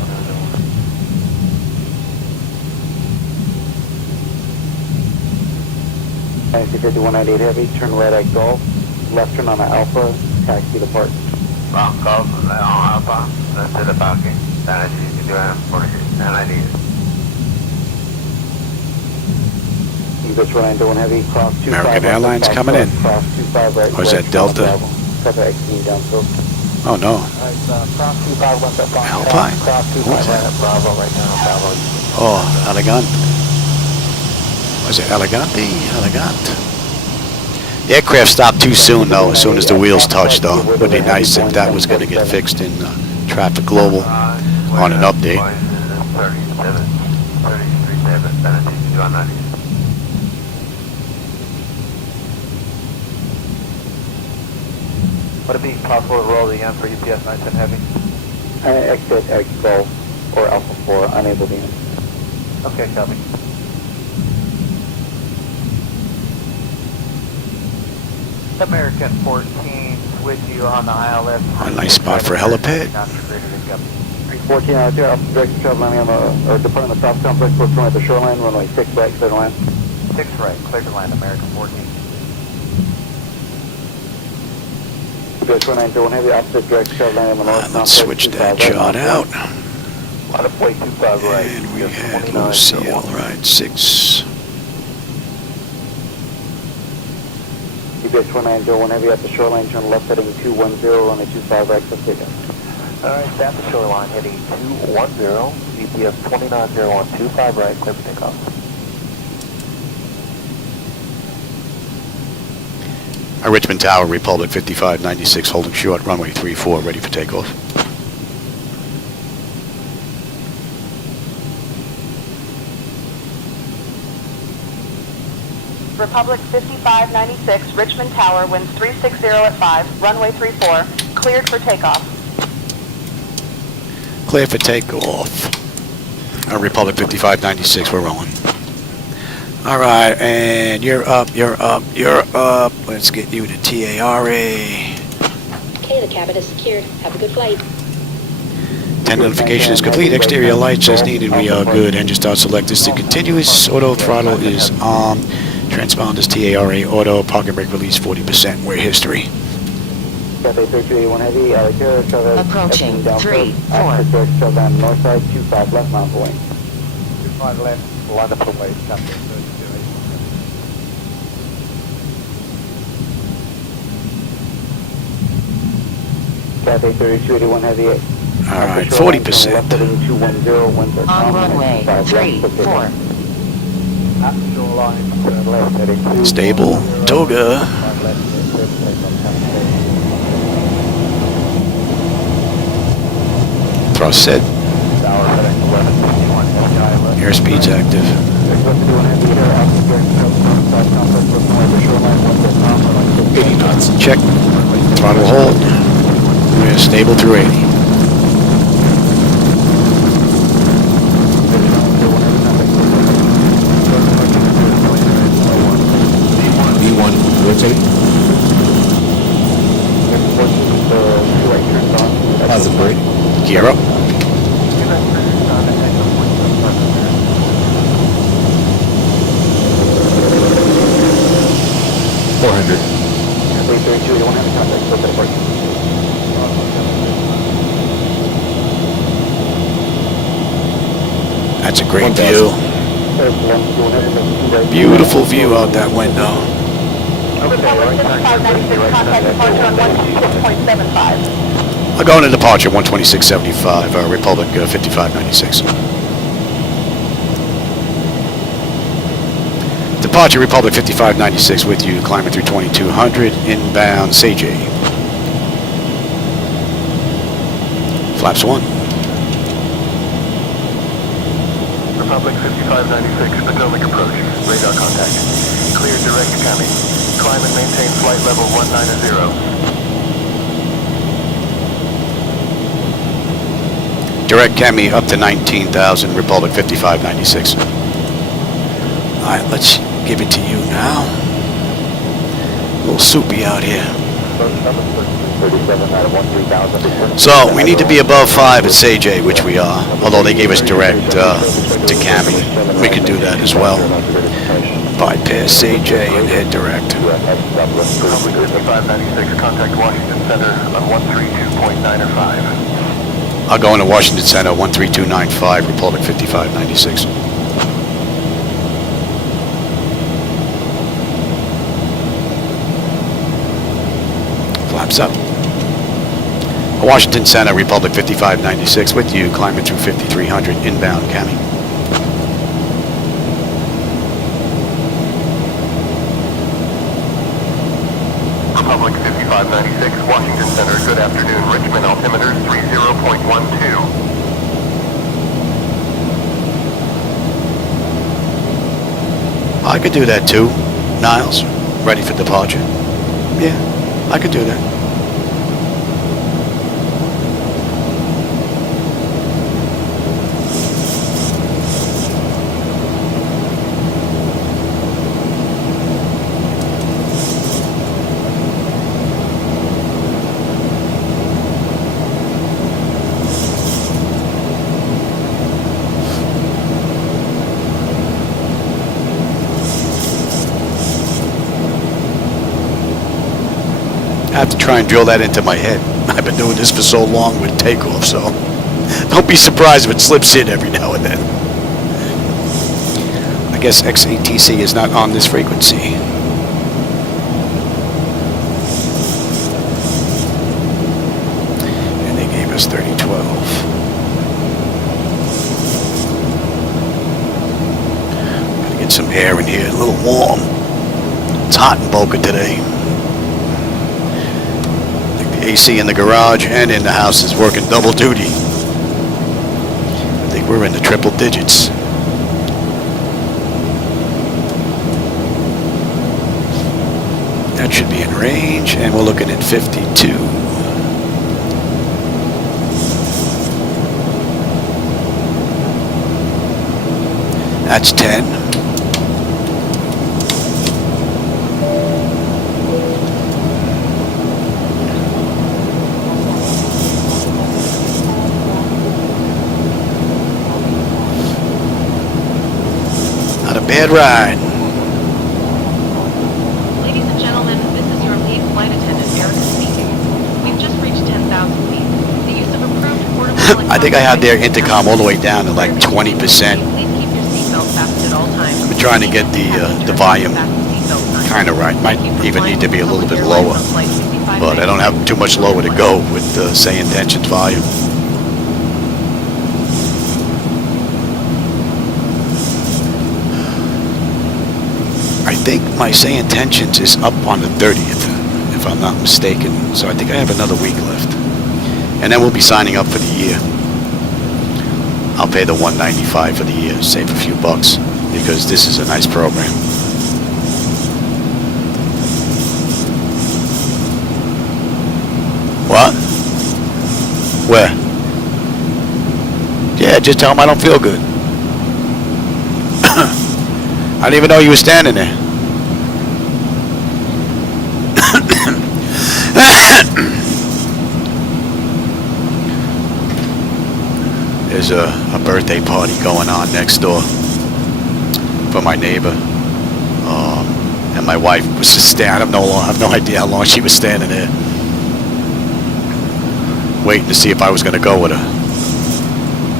2901. Taxi 5198 heavy, turn right at Golf, left turn on the Alpha, taxi depart. Golf, on Alpha, that's to the parking. And I need to do it for you, and I need it. UPS 2901 heavy, cross 25 American right, Airlines coming in. Cross 25 right. Or is that Delta? Delta exiting down slope. Oh no. Alright, cross 25 left at Foxtrot. Alpine? Cross 25 What's right that? at Bravo right now, Bravo. Oh, Elegant. Was it Elegante? Elegant. The aircraft stopped too soon though, as soon as the wheels touched though. It would be nice if that was going to get fixed in Traffic Global on an update. 33.7, Would it be possible to roll the end for UPS 910 heavy? Exit at Golf or Alpha 4, unable to end. Okay, copy. American 14 with you on the ILS. A nice spot for a helipad. 14 out there, Alpha direct travel landing on the, or departing the South Complex, we're at the shoreline, runway 6 right, clear to land. 6 right, clear to land, American 14. UPS 2901 heavy, opposite direct travel landing on the north. Let's switch that chart out. On the plate 25 right. And we have Lucille, right, 6. UPS 2901 heavy at the shoreline, turn left heading 210, runway 25 right, clear takeoff. Alright, at the shoreline heading 210, UPS 2901, 25 right, clear for takeoff. Richmond Tower, Republic 5596, holding short, runway 34, ready for takeoff. Republic 5596, Richmond Tower, winds 360 at 5, runway 34, cleared for takeoff. Clear for takeoff. Republic 5596, we're rolling. All right, and you're up. Let's get you to TARA. Okay, the cabin is secured. Have a good flight. 10 notification is complete. Exterior lights as needed. We are good. Engine start select is to continuous. Auto throttle is on. Transponder is TARA. Auto parking brake release 40%. We're history. Approaching 3-4. North side 25 left mount Boeing. 25 left, line up away, Cathay 3281 heavy 8. All right, 40%. On runway 3-4. Stable. Toga. Thrust set. Airspeed's active. 80 knots. Check. Throttle hold. We're stable through 80. V1, rotate. Positive brake. Gear up. That's a great view. Beautiful view out that window. Republic 5596, contact departure on 126.75. I'll go into departure 126.75, Republic 5596. Departure Republic 5596 with you, climbing through 2200, inbound SayJ. Flaps 1. Republic 5596, Potomac approach. Radar contact. Clear direct coming. Climb and maintain flight level 190. Direct Chemi up to 19,000, Republic 5596. Alright, let's give it to you now. A little soupy out here. So, we need to be above 5 at SayJ, which we are. Although they gave us direct to Cami. We could do that as well. Bypass SayJ and head direct. Republic 5596, contact Washington Center on 132.905. I'll go into Washington Center, 13295, Republic 5596. Flaps up. Washington Center, Republic 5596 with you, climbing through 5300, inbound Cami. Republic 5596, Washington Center, good afternoon. Richmond altimeter 30.12. I could do that too. Niles, ready for departure. Yeah, I could do that. I have to try and drill that into my head. I've been doing this for so long with takeoff, so don't be surprised if it slips in every now and then. I guess XATC is not on this frequency. And they gave us 3012. Gotta get some air in here, a little warm. It's hot in Boca today. AC in the garage and in the house is working double duty. I think we're in the triple digits. That should be in range, and we're looking at 52. That's 10. Not a bad ride. Ladies and gentlemen, this is your lead flight attendant, Erica speaking. We've just reached 10,000 feet. The use of approved portable I think I had their intercom all the way down to like 20%. Please keep your seatbelt fastened at all times. I'm trying to get the volume kind of right. Might even need to be a little bit lower, but I don't have too much lower to go with the SayIntentions volume. I think my SayIntentions is up on the 30th, if I'm not mistaken. So I think I have another week left, and then we'll be signing up for the year. I'll pay the $195 for the year, save a few bucks, because this is a nice program. What? Where? Yeah, just tell them I don't feel good. I didn't even know you were standing there. There's a birthday party going on next door for my neighbor. And my wife was just standing. I have no idea how long she was standing there, waiting to see if I was going to go with her.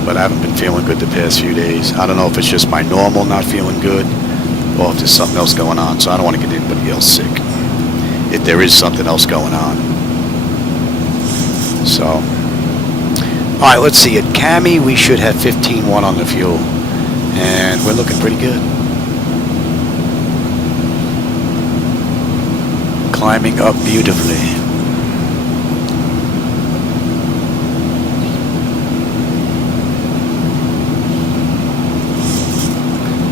But I haven't been feeling good the past few days. I don't know if it's just my normal not feeling good, or if there's something else going on. So I don't want to get anybody else sick, if there is something else going on. So, alright, let's see. At CAMI, we should have 15.1 on the fuel, and we're looking pretty good. Climbing up beautifully.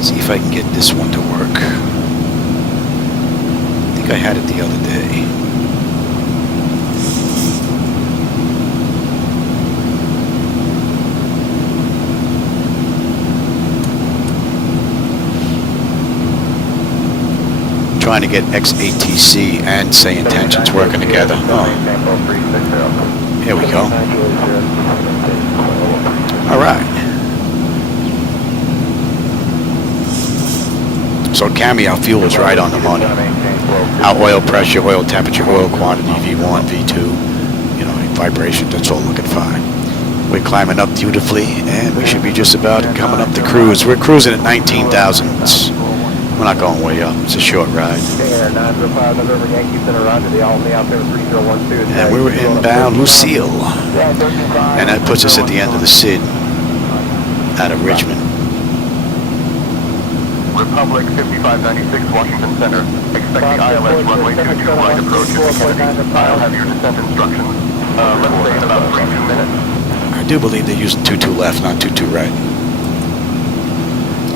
See if I can get this one to work. I think I had it the other day. Trying to get XATC and SayIntentions working together. Oh. Here we go. All right. So CAMI, our fuel is right on the money. Our oil pressure, oil temperature, oil quantity, V1, V2, you know, vibration, that's all looking fine. We're climbing up beautifully, and we should be just about coming up the cruise. We're cruising at 19,000. We're not going way up. It's a short ride. And we were inbound Lucille. And that puts us at the end of the SID out of Richmond. Republic 5596, Washington Center. Expect the ILS runway 22 right approach at Kennedy. I'll have your descent instructions. Let's say in about 2 minutes. I do believe they're using 22 left, not 22 right.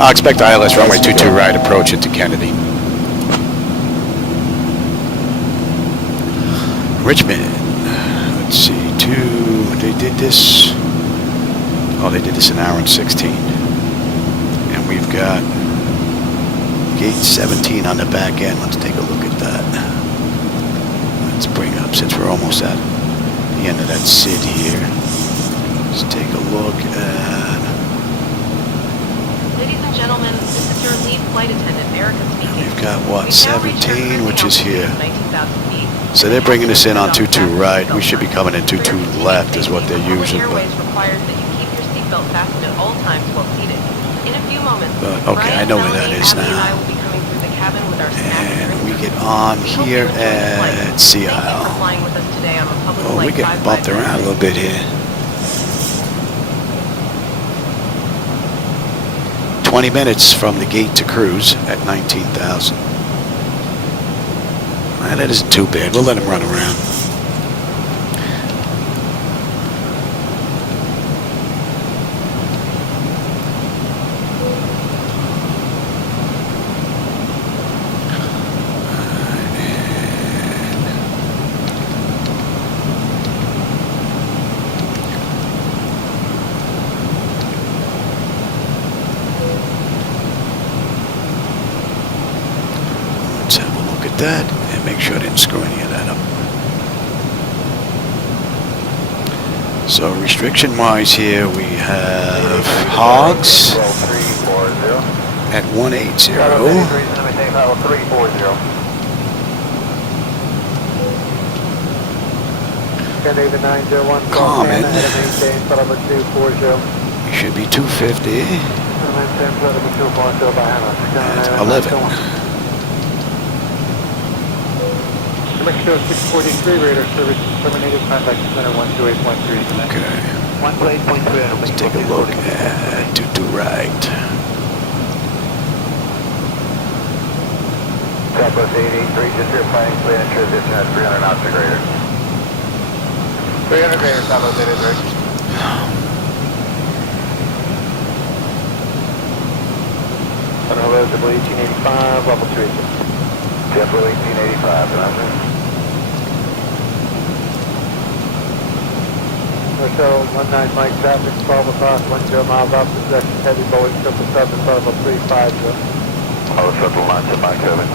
I'll expect ILS runway 22 right approach into Kennedy. Richmond. Let's see, they did this. Oh, they did this in hour and 16. And we've got gate 17 on the back end. Let's take a look at that. Let's bring up, since we're almost at the end of that SID here. Let's take a look at... Ladies and gentlemen, this is your lead flight attendant, Erica speaking. We've got, what, 17, which is here. 19,000 feet. So they're bringing us in on 22 right. We should be coming in 22 left is what they're using. Airways requires that you keep your seatbelt fastened at all times while seated. In a few moments, Okay, I know where that is now. And we get on here at Sea Isle. Oh, we get bumped around a little bit here. 20 minutes from the gate to cruise at 19,000. That isn't too bad. We'll let him run around. that and make sure I didn't screw any of that up. So restriction wise here we have hogs at 180. Common, you should be 250 at 11. Mexico 643 radar service terminated. Contact center 128.3. Okay. 128.3. Let's take a look at 22 right. Southwest 883, just your planning, clear and transition at 300 knots or greater. 300 greater, Southwest 883. Unrealisable 1885, level 3. Tempo 1885, roger. Marcel 19 Mike traffic 12 across 10 miles off the direction heavy Boeing 777 level 350. Oh, triple line to Mike over.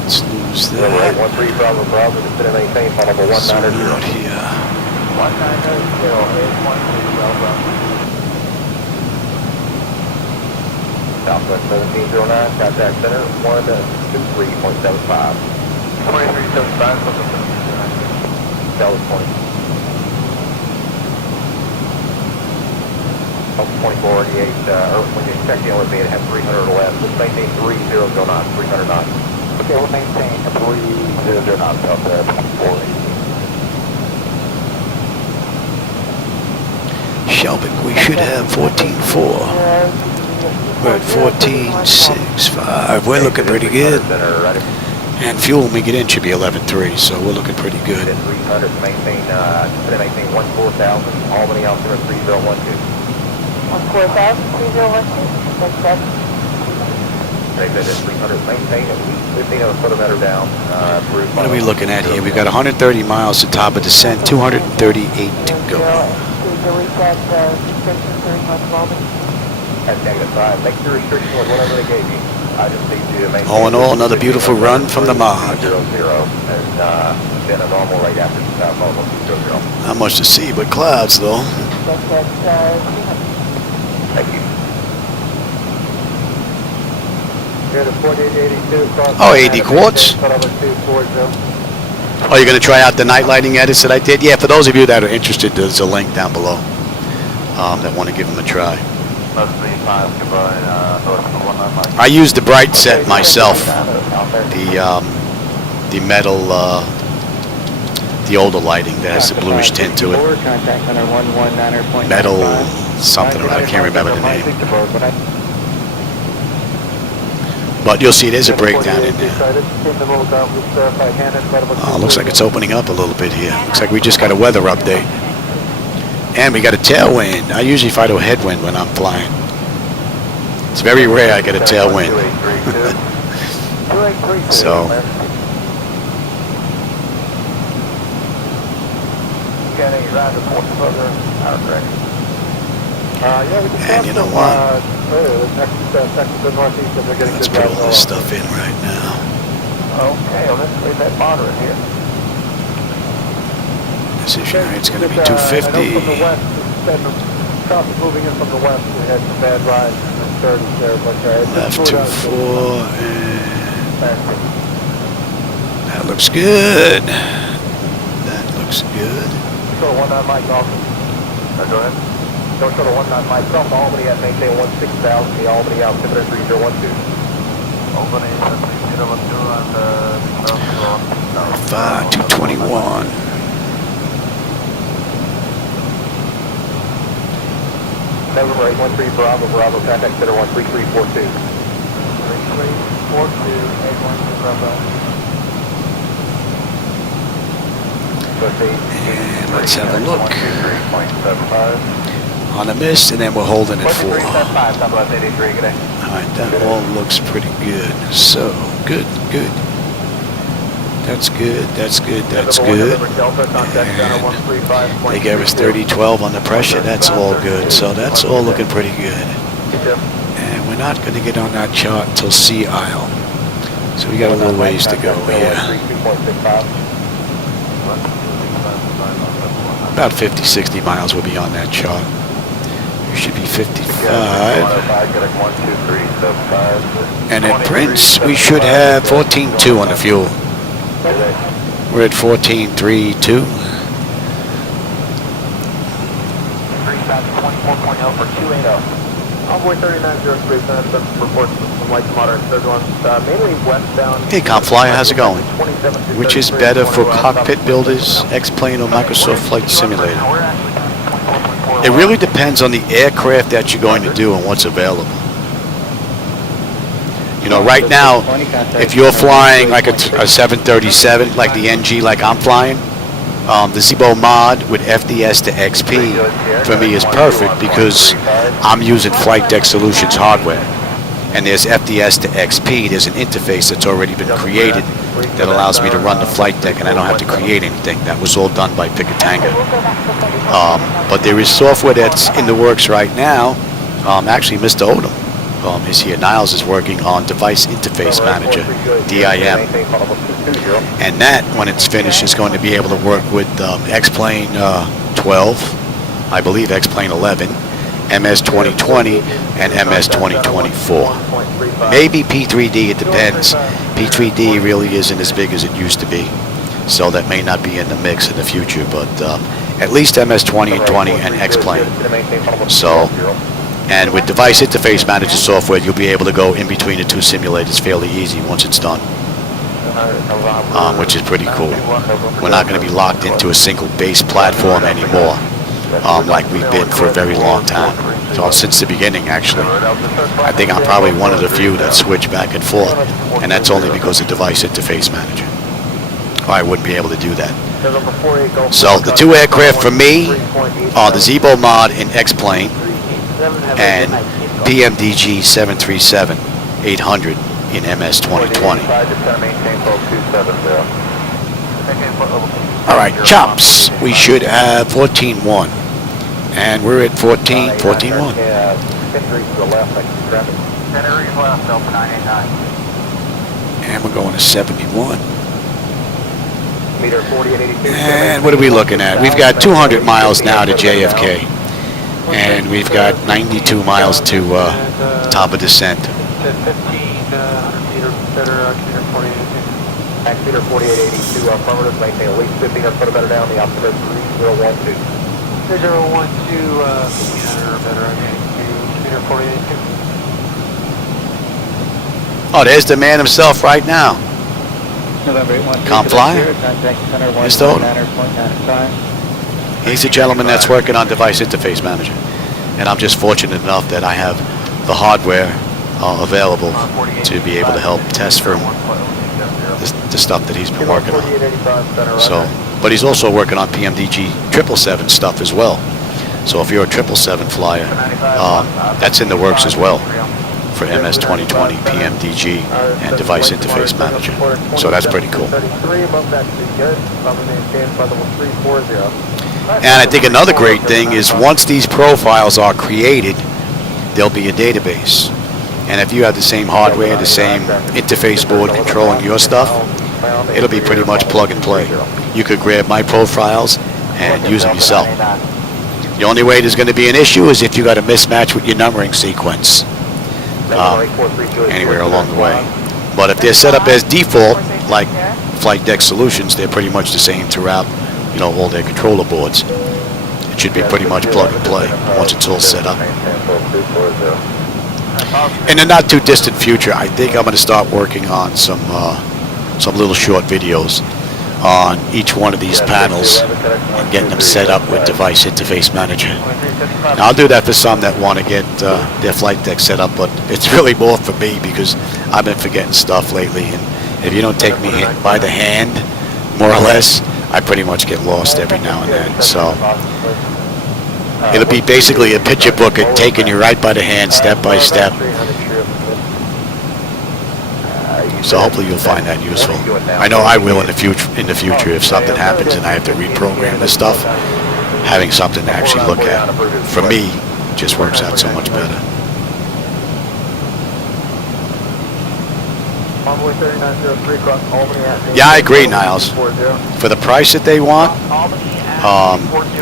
Let's lose Yeah, we're at that. 13 Bravo Bravo, just to maintain phone number Zoom 190. out here. 190, 813 Bravo Bravo. Southwest 1709, contact center 123.75. 2375, Dallas Point. 2488, when you check in with me, it has 300 or less. Let's maintain 300 knots, 300 knots. Okay, we'll maintain 300 knots out there, 480. Shelby, we should have 14.4. We're at 14.65. We're looking pretty good. And fuel when we get in should be 11.3, so we're looking pretty good. 300 to maintain, maintain 14,000, Albany altimeter 3012. 14,000, 3012, that's that. Take that at 300, maintain at least 15 foot of meter down. What are we looking at here? We've got 130 miles to top of descent, 238 to go. Delete that restriction 30 months of Albany. At -5, make the restriction with whatever they gave you. I just need you to maintain. All in all, another beautiful run from the mod. 00, and then a normal rate after normal 00. Not much to see but clouds, though. Thank you. Here to 4882 across. Oh, 80 quarts. Oh, you're going to try out the night lighting edits that I did? Yeah, for those of you that are interested, there's a link down below that want to give them a try. I use the bright set myself, the metal, the older lighting that has the bluish tint to it. Metal something, or I can't remember the name. But you'll see there's a breakdown in there. Oh, looks like it's opening up a little bit here. Looks like we just got a weather update. And we got a tailwind. I usually fight a headwind when I'm flying. It's very rare I get a tailwind. So. And you know what? Let's put all this stuff in right now. Okay, well, let's leave that moderate here. Decision rate's going to be 250. Traffic moving in from the west, we had some bad rides in the 30s there, but left 24, and that looks good. That looks good. Show 19 Mike also. Go ahead. Don't show the 19 Mike from Albany at maintain 16,000, the Albany altimeter 3012. Albany 3012 and 221. November 813 Bravo, Bravo, contact center 13342. 3342, 813 Bravo. And let's have a look on the mist, and then we're holding it 4. Alright, that all looks pretty good. So, good, good. That's good, that's good, that's good. And they gave us 30-12 on the pressure. That's all good. So that's all looking pretty good. And we're not going to get on that chart until Sea Isle. So we got a little ways to go here. About 50, 60 miles will be on that chart. There should be 55. And at Prince, we should have 14.2 on the fuel. We're at 14.32. 24.0 for 280. Envoy 3903, reports some light to moderate turbulence, mainly westbound. Hey, Flyer, how's it going? Which is better for cockpit builders, X-Plane or Microsoft Flight Simulator? It really depends on the aircraft that you're going to do and what's available. You know, right now, if you're flying like a 737, like the NG, like I'm flying, the Zibo mod with FDS to XP for me is perfect because I'm using Flightdeck Solutions hardware. And there's FDS to XP, there's an interface that's already been created that allows me to run the flight deck and I don't have to create anything. That was all done by Picatinga. But there is software that's in the works right now. Actually, Mr. Odom is here. Niles is working on Device Interface Manager, DIM. And that, when it's finished, is going to be able to work with X-Plane 12, I believe X-Plane 11, MS 2020, and MS 2024. Maybe P3D, it depends. P3D really isn't as big as it used to be, so that may not be in the mix in the future, but at least MS 2020 and X-Plane. So, and with Device Interface Manager software, you'll be able to go in between the two simulators fairly easy once it's done, which is pretty cool. We're not going to be locked into a single base platform anymore, like we've been for a very long time. So since the beginning, actually. I think I'm probably one of the few that switch back and forth, and that's only because of Device Interface Manager. Or I wouldn't be able to do that. So the two aircraft for me are the Zibo mod in X-Plane and PMDG 737-800 in MS 2020. All right, chops. We should have 14.1. And we're at 14.1. And we're going to 71. And what are we looking at? We've got 200 miles now to JFK. And we've got 92 miles to top of descent. Meter 4882, affirmative, maintain at least 15 foot or better down, the altimeter 3012. 3012, 1500 or better, meter 4882. Oh, there's the man himself right now. Flyer. Mr. Odom. He's the gentleman that's working on Device Interface Manager. And I'm just fortunate enough that I have the hardware available to be able to help test for the stuff that he's been working on. So, but he's also working on PMDG 777 stuff as well. So if you're a 777 flyer, that's in the works as well for MS 2020, PMDG, and Device Interface Manager. So that's pretty cool. And I think another great thing is once these profiles are created, there'll be a database. And if you have the same hardware, the same interface board controlling your stuff, it'll be pretty much plug and play. You could grab my profiles and use them yourself. The only way there's going to be an issue is if you got a mismatch with your numbering sequence anywhere along the way. But if they're set up as default, like Flightdeck Solutions, they're pretty much the same throughout, all their controller boards. It should be pretty much plug and play once it's all set up. In the not too distant future, I think I'm going to start working on some little short videos on each one of these panels and getting them set up with Device Interface Manager. Now, I'll do that for some that want to get their flight deck set up, but it's really more for me because I've been forgetting stuff lately, and if you don't take me by the hand, more or less, I pretty much get lost every now and then. So it'll be basically a picture book and taking you right by the hand, step by step. So hopefully you'll find that useful. I know I will in the future if something happens and I have to reprogram this stuff. Having something to actually look at, for me, just works out so much better. Envoy 3903 across Albany at... Yeah, I agree, Niles. For the price that they want,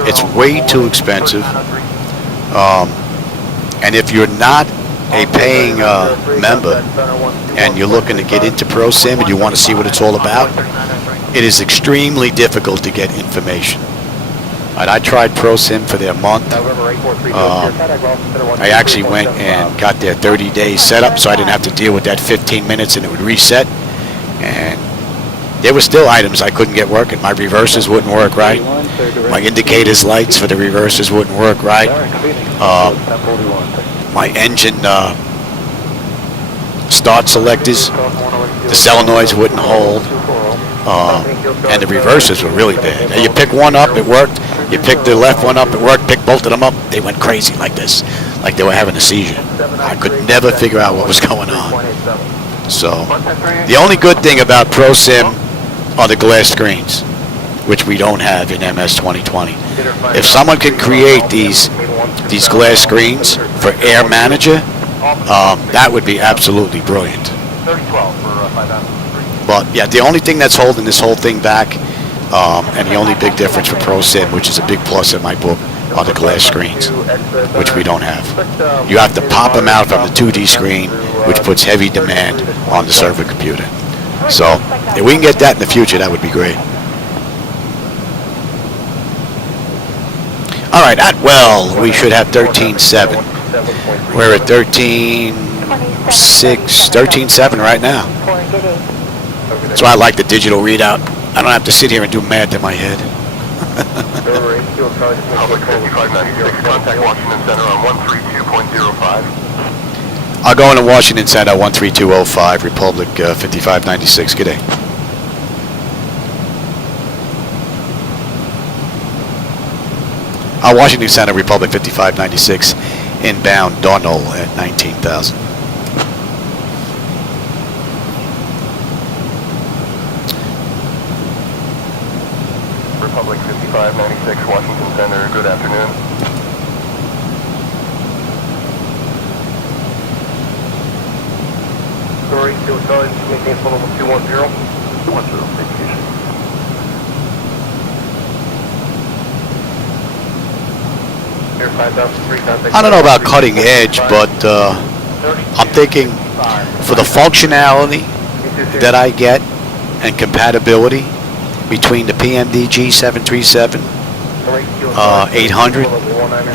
it's way too expensive. And if you're not a paying member and you're looking to get into ProSim and you want to see what it's all about, it is extremely difficult to get information. And I tried ProSim for their month. I actually went and got their 30-day setup, so I didn't have to deal with that 15 minutes and it would reset. And there were still items I couldn't get working. My reversers wouldn't work right. My indicators lights for the reversers wouldn't work right. My engine start selectors, the solenoids wouldn't hold. And the reversers were really bad. Now, you pick one up, it worked. You pick the left one up, it worked. Pick both of them up, they went crazy like this, like they were having a seizure. I could never figure out what was going on. So, the only good thing about ProSim are the glass screens, which we don't have in MS 2020. If someone can create these glass screens for Air Manager, that would be absolutely brilliant. 3012 for 5 But yeah, the only thing that's holding this whole thing back, and the only big difference for ProSim, which is a big plus in my book, are the glass screens, which we don't have. You have to pop them out from the 2D screen, which puts heavy demand on the server computer. So if we can get that in the future, that would be great. All right, Atwell, we should have 13.7. We're at 13.6, 13.7 right now. That's why I like the digital readout. I don't have to sit here and do math in my head. Public 5596, contact Washington Center on 132.05. I'll go into Washington Center, 13205, Republic 5596. Good day. Washington Center, Republic 5596, inbound Darnell at 19,000. Republic 5596, Washington Center, good afternoon. Story, still charge, maintain full level 210. 210, vacation. Air 5003, contact... I don't know about cutting edge, but I'm thinking for the functionality that I get and compatibility between the PMDG 737, 800,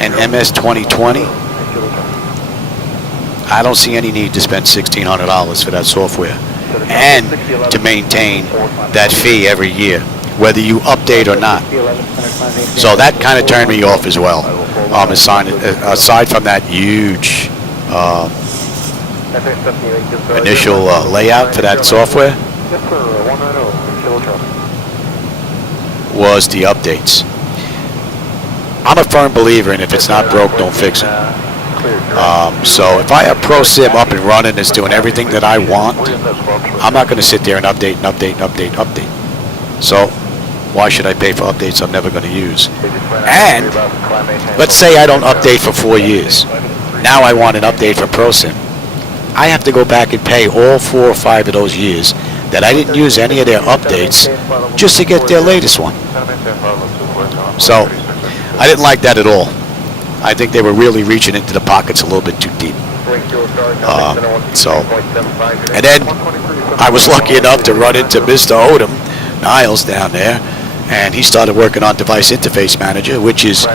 and MS 2020, I don't see any need to spend $1,600 for that software and to maintain that fee every year, whether you update or not. So that kind of turned me off as well. Aside from that huge initial layout for that software, was the updates. I'm a firm believer in if it's not broke, don't fix it. So if I have ProSim up and running, it's doing everything that I want, I'm not going to sit there and update and update and update and update. So why should I pay for updates I'm never going to use? And let's say I don't update for 4 years. Now I want an update for ProSim. I have to go back and pay all 4 or 5 of those years that I didn't use any of their updates just to get their latest one. So I didn't like that at all. I think they were really reaching into the pockets a little bit too deep. And then I was lucky enough to run into Mr. Odom, Niles down there, and he started working on Device Interface Manager, which is,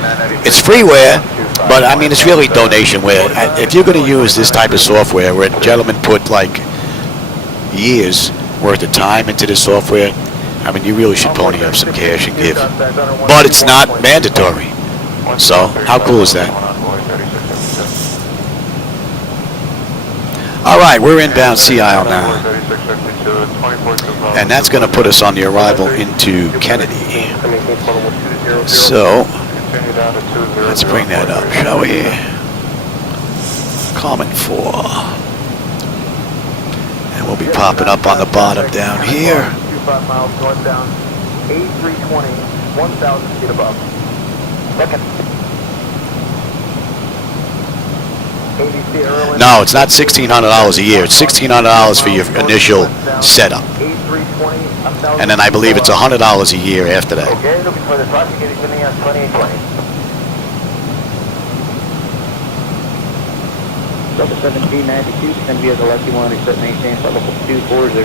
it's freeware, but I mean it's really donationware. If you're going to use this type of software where a gentleman put like years worth of time into this software, I mean you really should pony up some cash and give. But it's not mandatory. So how cool is that? All right, we're inbound Sea Isle now, and that's going to put us on the arrival into Kennedy. So let's bring that up, shall we? Common 4, and we'll be popping up on the bottom down here. 25 miles northbound, A320, 1,000 feet above. Second. No, it's not $1,600 a year. It's $1,600 for your initial setup. And then I believe it's $100 a year after that. Okay, looking for the traffic getting on 2820. Level 1792, send via the lucky one, except maintain level 240.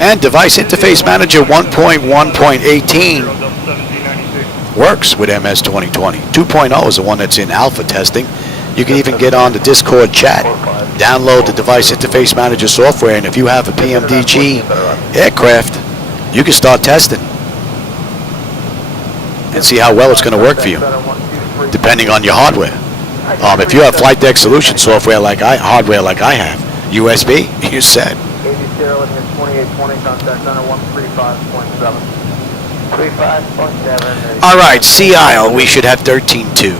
And Device Interface Manager 1.1.18 works with MS 2020. 2.0 is the one that's in alpha testing. You can even get on the Discord chat, download the Device Interface Manager software, and if you have a PMDG aircraft, you can start testing and see how well it's going to work for you, depending on your hardware. If you have Flightdeck solution software hardware like I have, USB, you said. 2820, contact center 135.7. 35.7. All right, Sea Isle, we should have 13.2.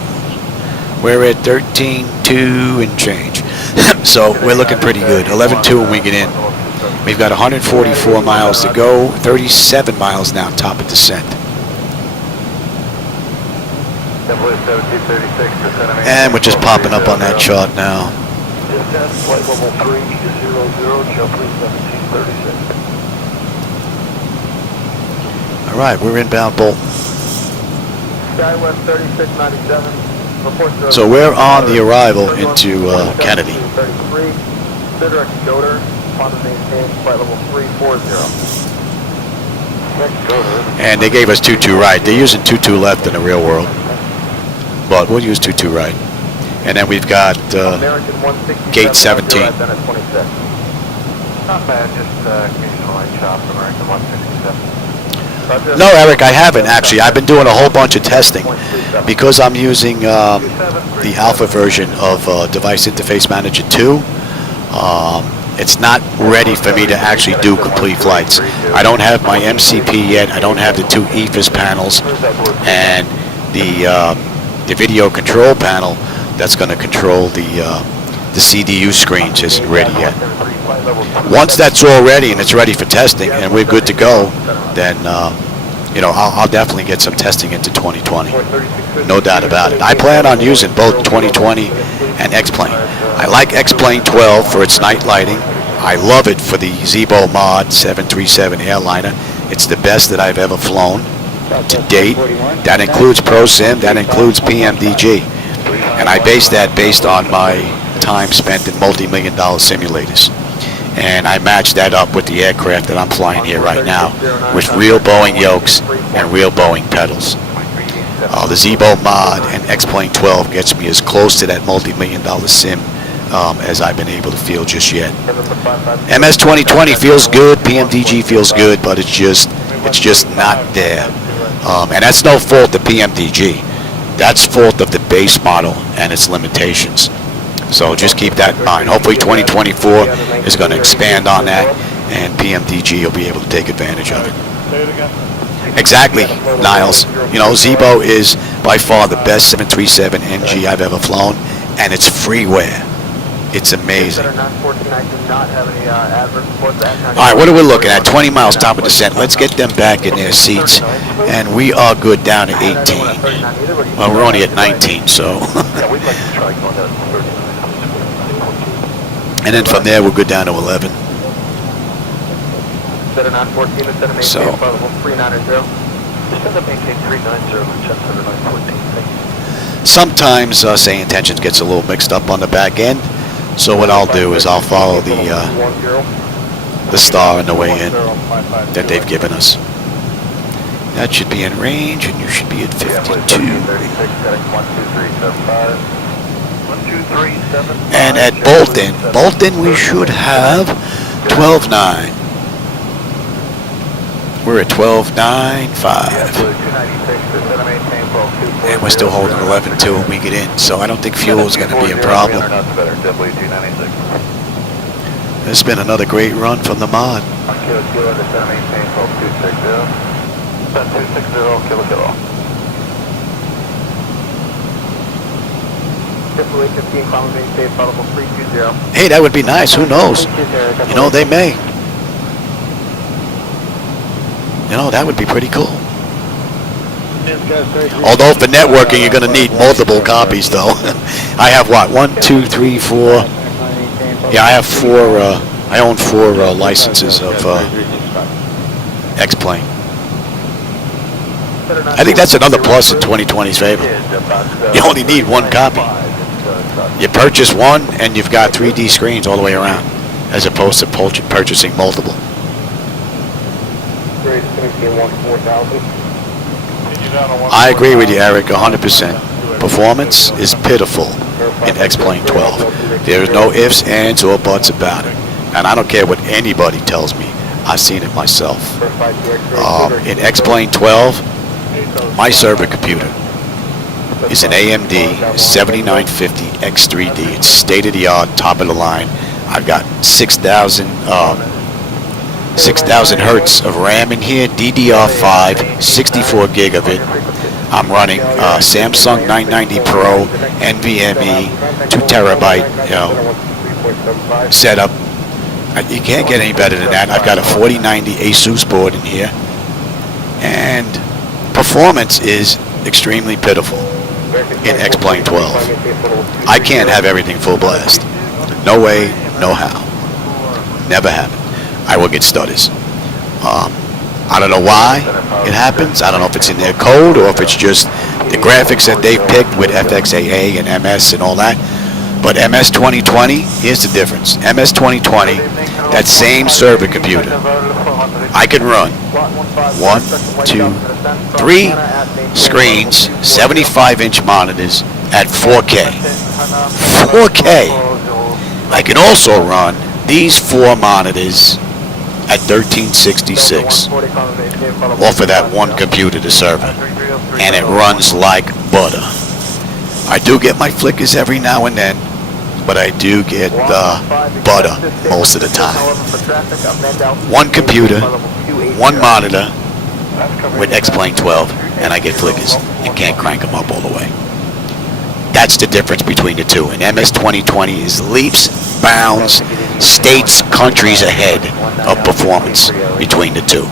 We're at 13.2 and change. So we're looking pretty good. 11.2 when we get in. We've got 144 miles to go, 37 miles now, top of descent. And we're just popping up on that chart now. Flight level 300, jump 1736. All right, we're inbound Bolton. Skywest 3697. So we're on the arrival into Kennedy. 33. Direct Goder, upon the maintain flight level 340. And they gave us 22 right. They're using 22 left in the real world, but we'll use 22 right. And then we've got gate 17. Not bad, just occasional light chops, American 167. No, Eric, I haven't actually. I've been doing a whole bunch of testing because I'm using the alpha version of Device Interface Manager 2. It's not ready for me to actually do complete flights. I don't have my MCP yet. I don't have the 2 EFIS panels, and the video control panel that's going to control the CDU screens isn't ready yet. Once that's all ready and it's ready for testing and we're good to go, then I'll definitely get some testing into 2020. No doubt about it. I plan on using both 2020 and X-Plane. I like X-Plane 12 for its night lighting. I love it for the Zibo mod 737 airliner. It's the best that I've ever flown to date. That includes ProSim, that includes PMDG. And I base that based on my time spent in multi-million-dollar simulators. And I match that up with the aircraft that I'm flying here right now with real Boeing yokes and real Boeing pedals. The Zibo mod and X-Plane 12 gets me as close to that multi-million-dollar sim as I've been able to feel just yet. MS 2020 feels good, PMDG feels good, but it's just not there. And that's no fault of PMDG. That's fault of the base model and its limitations. So just keep that in mind. Hopefully 2024 is going to expand on that, and PMDG will be able to take advantage of it. Exactly, Niles. Zibo is by far the best 737 NG I've ever flown, and it's freeware. It's amazing. All right, what are we looking at? 20 miles top of descent. Let's get them back in their seats, and we are good down to 18. Well, we're only at 19, so. And then from there, we'll go down to 11. So. Sometimes SayIntentions gets a little mixed up on the back end. So what I'll do is I'll follow the star on the way in that they've given us. That should be in range, and you should be at 52. And at Bolton we should have 12.9. We're at 12.95. And we're still holding 11.2 when we get in, so I don't think fuel is going to be a problem. It's been another great run from the mod. Hey, that would be nice. Who knows? They may. That would be pretty cool. Although for networking, you're going to need multiple copies, though. I have what? 1, 2, 3, 4. Yeah, I have 4. I own 4 licenses of X-Plane. I think that's another plus in 2020's favor. You only need 1 copy. You purchase 1, and you've got 3D screens all the way around, as opposed to purchasing multiple. I agree with you, Eric, 100%. Performance is pitiful in X-Plane 12. There is no ifs, ands, or buts about it. And I don't care what anybody tells me. I've seen it myself. In X-Plane 12, my server computer is an AMD 7950 X3D. It's state-of-the-art, top of the line. I've got 6,000 hertz of RAM in here, DDR5, 64 gig of it. I'm running Samsung 990 Pro, NVMe, 2 terabyte, setup. You can't get any better than that. I've got a 4090 Asus board in here, and performance is extremely pitiful in X-Plane 12. I can't have everything full blast. No way, no how. Never happened. I will get stutters. I don't know why it happens. I don't know if it's in their code or if it's just the graphics that they've picked with FXAA and MS and all that. But MS 2020, here's the difference. MS 2020, that same server computer, I can run 1, 2, 3 screens, 75-inch monitors at 4K. 4K. I can also run these 4 monitors at 1366 off of that one computer, the server, and it runs like butter. I do get my flickers every now and then, but I do get butter most of the time. 1 computer, 1 monitor with X-Plane 12, and I get flickers and can't crank them up all the way. That's the difference between the two. And MS 2020 is leaps, bounds, states, countries ahead of performance between the two.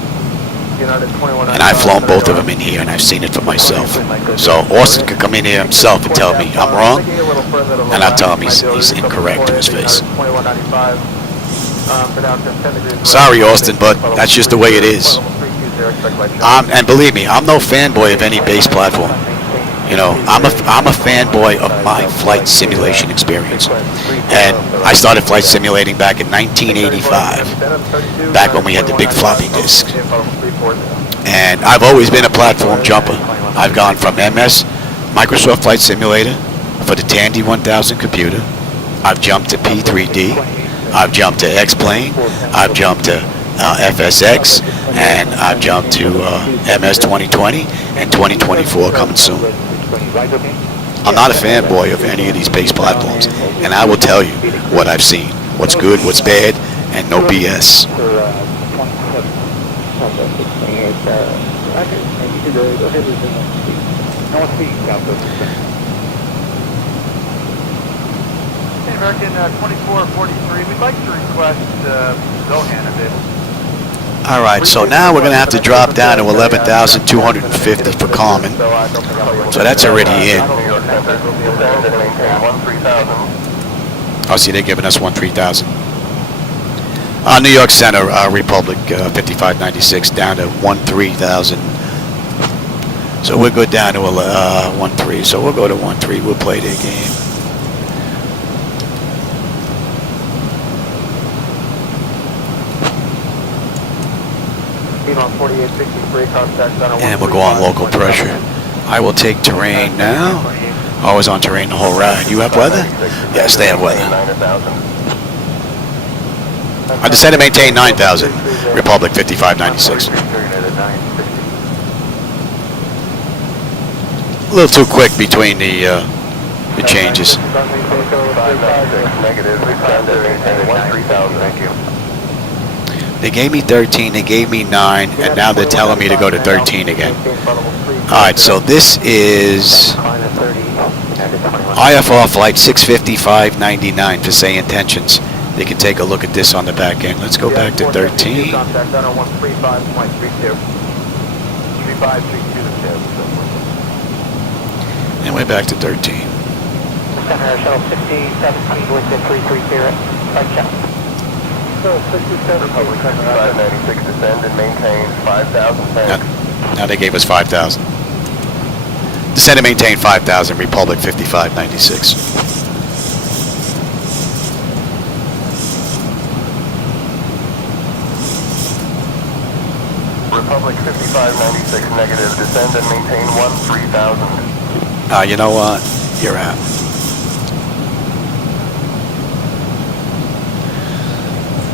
And I've flown both of them in here, and I've seen it for myself. So Austin could come in here himself and tell me I'm wrong, and I'll tell him he's incorrect to his face. Sorry, Austin, but that's just the way it is. And believe me, I'm no fanboy of any base platform. You know, I'm a fanboy of my flight simulation experience. And I started flight simulating back in 1985, back when we had the big floppy disk. And I've always been a platform jumper. I've gone from MS, Microsoft Flight Simulator, for the Tandy 1000 computer. I've jumped to P3D. I've jumped to X-Plane. I've jumped to FSX. And I've jumped to MS 2020 and 2024 coming soon. I'm not a fanboy of any of these base platforms, and I will tell you what I've seen, what's good, what's bad, and no BS. American 2443, we'd like to request Zohan if able. All right, so now we're going to have to drop down to 11,250 for CAMRN. So that's already in. Oh, see, they're giving us 13,000. New York Center, Republic 5596, down to 13,000. So we'll go down to 13. So we'll go to 13. We'll play their game. And we'll go on local pressure. I will take terrain now. I was on terrain the whole ride. You have weather? Yes, they have weather. I decided to maintain 9,000. Republic 5596. A little too quick between the changes. They gave me 13, they gave me 9, and now they're telling me to go to 13 again. Alright, so this is IFR flight 655.99 for SayIntentions. They can take a look at this on the back end. Let's go back to 13. And we're back to 13. Center Shuttle 6017 with the 33 KRIC. Right check. So 67 Republic 5596 descend and maintain 5,000 tanks. Now they gave us 5,000. Descend and maintain 5,000, Republic 5596. Republic 5596 negative, descend and maintain 13,000. You know what? You're out.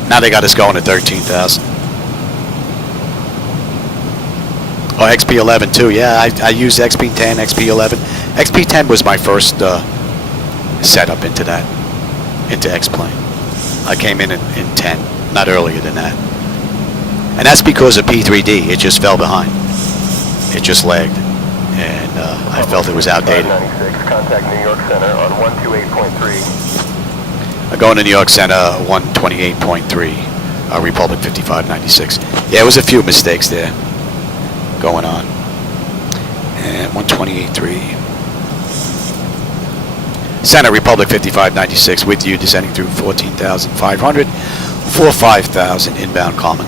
Now they got us going at 13,000. Oh, XP11 too. Yeah, I used XP10, XP11. XP10 was my first setup into that, into X-Plane. I came in 10, not earlier than that. And that's because of P3D. It just fell behind. It just lagged. And I felt it was outdated. 596, contact New York Center on 128.3. I'm going to New York Center 128.3, Republic 5596. Yeah, it was a few mistakes there going on. And 128.3. Center Republic 5596 with you, descending through 14,500 for 5,000 inbound common.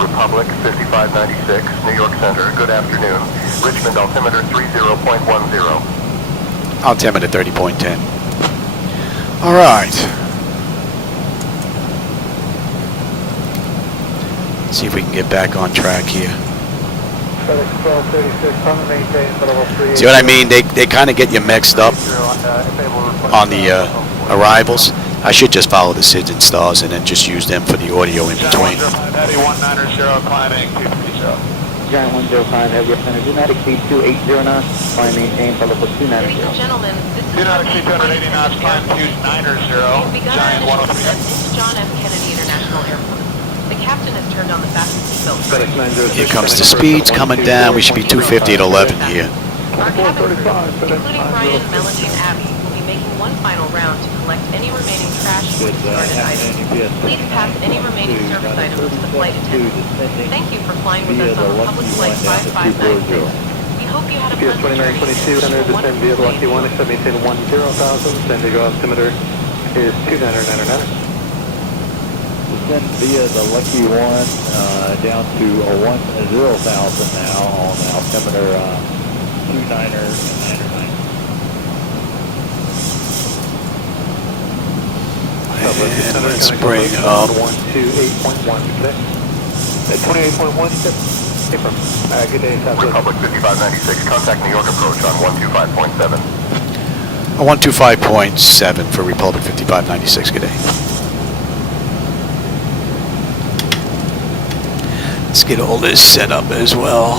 Republic 5596, New York Center, good afternoon. Richmond altimeter 30.10. Altimeter 30.10. All right. Let's see if we can get back on track here. See what I mean? They kind of get you mixed up on the arrivals. I should just follow the SIDS and stars and then just use them for the audio in between. Heavy 190 climbing 230. Giant 105, heavy center, do not exceed 2809, climb maintain, follow for 290. Ladies and gentlemen, this is... Do not exceed 280 knots, climb 290, Giant 103. Into John F. Kennedy International Airport. The captain has turned on the fasten seatbelt. Here comes the speeds coming down. We should be 250 at 11 here. Our cabin crew, including Brian, Melanie, and Abby, will be making one final round to collect any remaining trash or discarded items. Please pass any remaining service items to the flight attendant. Thank you for flying with us on Republic Flight 5596. We hope you had a pleasant journey. PS 2922, center descend via the Lucky 1, except maintain 10,000, San Diego altimeter is 29909. Descend via the Lucky 1 down to 10,000 now on altimeter 299. And let's bring up 128.16. At 28.16. Hey, from good day, Southwest. Republic 5596, contact New York approach on 125.7. 125.7 for Republic 5596. Good day. Let's get all this set up as well.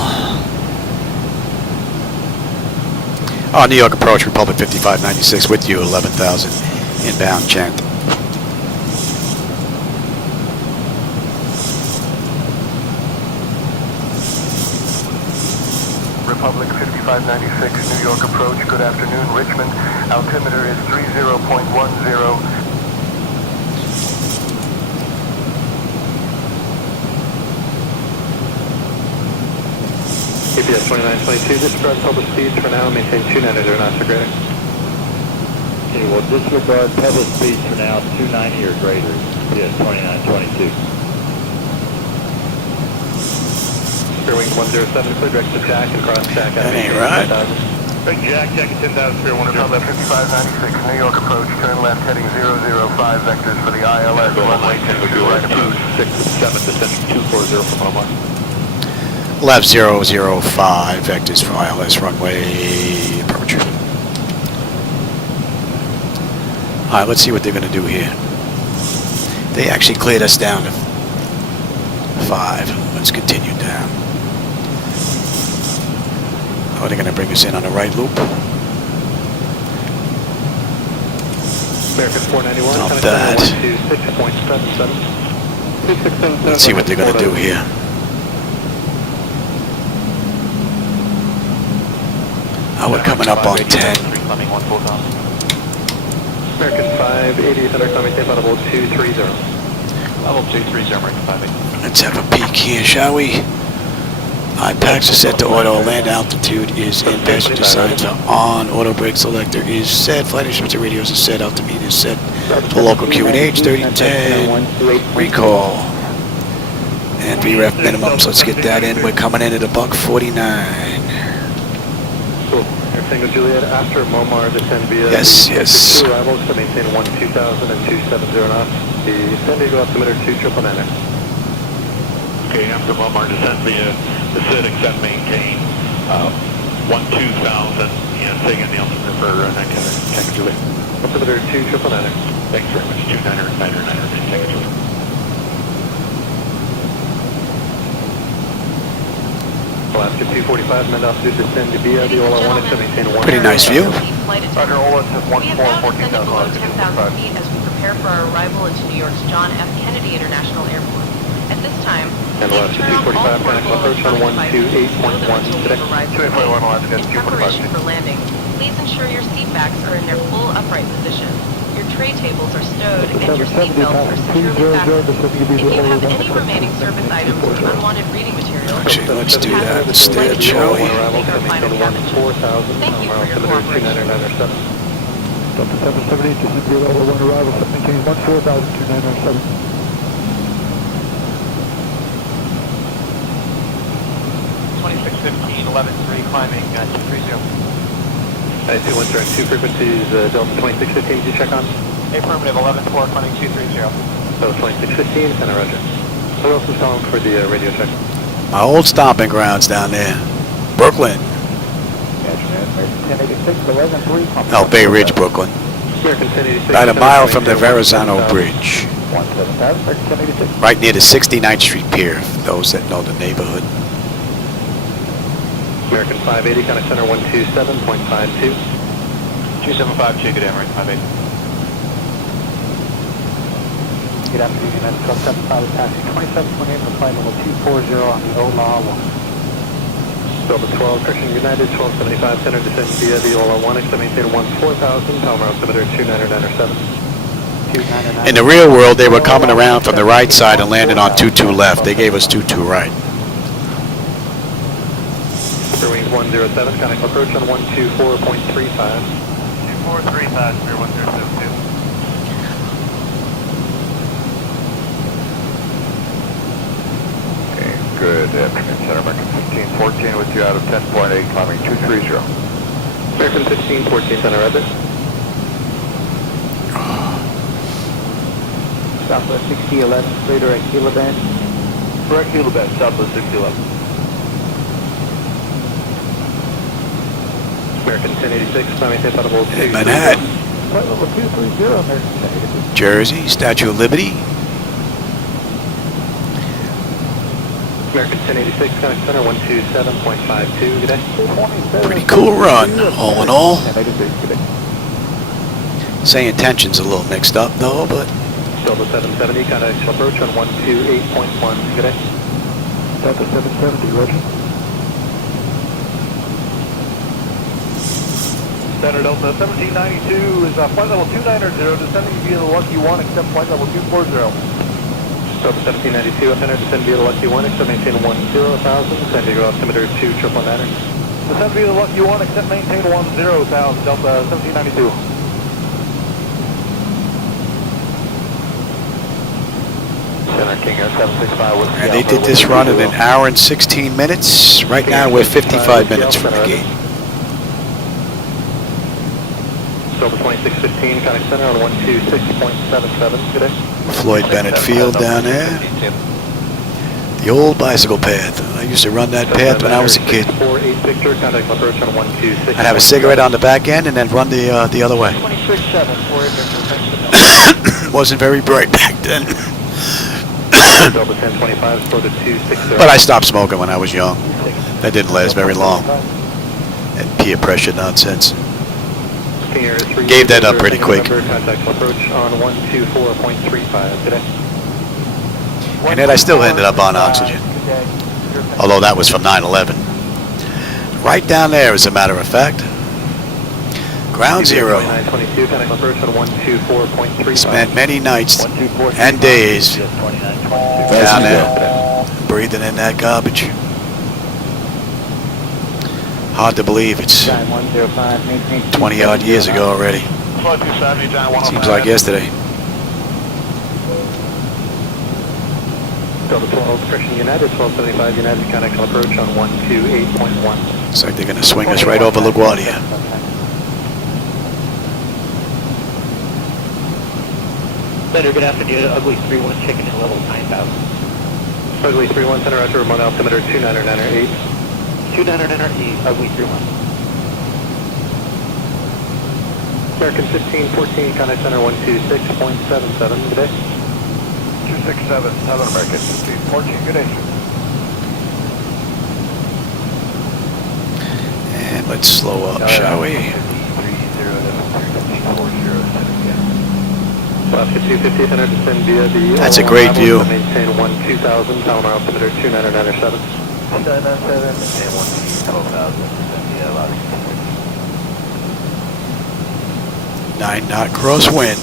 New York approach, Republic 5596 with you, 11,000 inbound chant. Republic 5596, New York approach, good afternoon. Richmond, altimeter is 30.10. KPS 2922, disregard public speeds for now, maintain 290 knots or greater. Okay, well disregard public speeds for now, 290 or greater, KPS 2922. Wing 107, clear direct to Jack and cross Jack. That ain't right. Big Jack, Jack at 10,000, clear 107. 5596, New York approach, turn left heading 005 vectors for the ILS, runway 22 right approach. 267, descending 240 from Omar. Left 005 vectors for ILS runway approach. Alright, let's see what they're going to do here. They actually cleared us down to 5. Let's continue down. Oh, they're going to bring us in on the right loop. American 491. Not bad. 126.77. Let's see what they're going to do here. Oh, we're coming up on 10. American 580, center climbing tape audible 230. Level 230, American 58. Let's have a peek here, shall we? IPACs are set to auto. Land altitude is in. Passenger signs are on. Auto brake selector is set. Flight instructor radios is set. Altimeter is set. To local QNH 3010. Recall. And VREF minimums. Let's get that in. We're coming in at $149. Cool. Everything with Juliet after Momar descend via Yes, yes. two arrivals to maintain 12000 and 270 knots. The San Diego altimeter 2999. Okay, after Momar descent via the SID, except maintain 12000 and taking the altimeter for 19 Juliet. Altimeter 2999. Thanks very much. 2999, take it Juliet. Alaska 245, men altitude descend via the Ola 1 to maintain 1. Pretty nice view. Roger, Ola to We have now descended below 10,000 feet as we prepare for our arrival into New York's John F. Kennedy International Airport. At this time, And please Alaska turn off all 245, portable approach on electronic devices so that 128.1 until we today. have arrived 281 Alaska in preparation for landing, please ensure your seat backs are in their full upright position. Your tray tables are stowed and your seat belts are securely fastened. If you have any remaining service items or unwanted reading material, Actually, let's do that instead, shall we? make our final cabin check. Thank you for your cooperation. Delta 770 to Zibo Ola 1 arrival, maintain 14000 2997. 2615, 11-3, climbing 230. 921 direct 2 frequencies, Delta 2615, did you check on? Affirmative, 11-4, climbing 230. Delta 2615, and roger. Who else is calling for the radio check? My old stomping grounds down there. Brooklyn. 1086, 11-3. Oh, Bay Ridge, Brooklyn. American 1086. About a mile from the Verrazano Bridge. 1086. Right near the 69th Street Pier, for those that know the neighborhood. American 580, County Center 127.52. 275, good day, American 580. Good afternoon, United 1275, taxi 2728 for flight level 240 on the Ola 1. Delta 12, correction, United 1275, center descend via the Ola 1, exit maintain 14000, Palmer altimeter 2997. In the real world, they were coming around from the right side and landed on 22 left. They gave us 22 right. Wings 107, connect approach on 124.35. 2435, clear 1072. Okay, good afternoon, Center American 1514 with you out of 10.8, climbing 230. American 1514, center Rabbit. Southwest 6011, clear direct Kilo Band. Direct Kilo Band, Southwest 6011. American 1086, climbing tip audible 2. In Manhattan. Flight level 230, American 1086. Jersey, Statue of Liberty. American 1086, connect center 127.52, good day. Pretty cool run, all in all. SayIntentions a little mixed up though, but Delta 770, contact approach on 128.1, good day. Delta 770, roger. Center Delta 1792 is flight level 290, descending via the Lucky 1, except flight level 240. Delta 1792, center descend via the Lucky 1, except maintain 10000, San Diego altimeter 2999. Descend via the Lucky 1, except maintain 10,000, Delta 1792. Center King 765 with and they did this run in an hour and 16 minutes. Right now we're 55 minutes from the gate. Delta 2615, contact center on 126.77, good day. Floyd Bennett Field down there. The old bicycle path. I used to run that path when I was a kid. I'd have a cigarette on the back end and then run the other way. Wasn't very bright back then. But I stopped smoking when I was young. That didn't last very long. And peer pressure nonsense. Gave that up pretty quick. And then I still ended up on oxygen. Although that was from 9/11. Right down there, as a matter of fact. Ground zero. 2922, kind of approach on 124.35. Spent many nights 124 and days UPS 2922. down there, breathing in that garbage. Hard to believe it's 20 odd years ago already. Seems like yesterday. Delta 12, Christian United, 1275 United, contact approach on 128.1. Looks like they're going to swing us right over LaGuardia. Center, good afternoon. Ugly 31, checking in level 9,000. Ugly 31, center roger, remote altimeter 29908. 299 Ugly 31. American 1514, contact center 126.77, good day. 267, Southern American 1514, good day, sir. And let's slow up, shall we? Alaska 250, 100 descend via the... That's a great view. Maintain 2000, Palomar altimeter 29907. 297, maintain 12,000, descend via Alaska. 9-knot crosswind.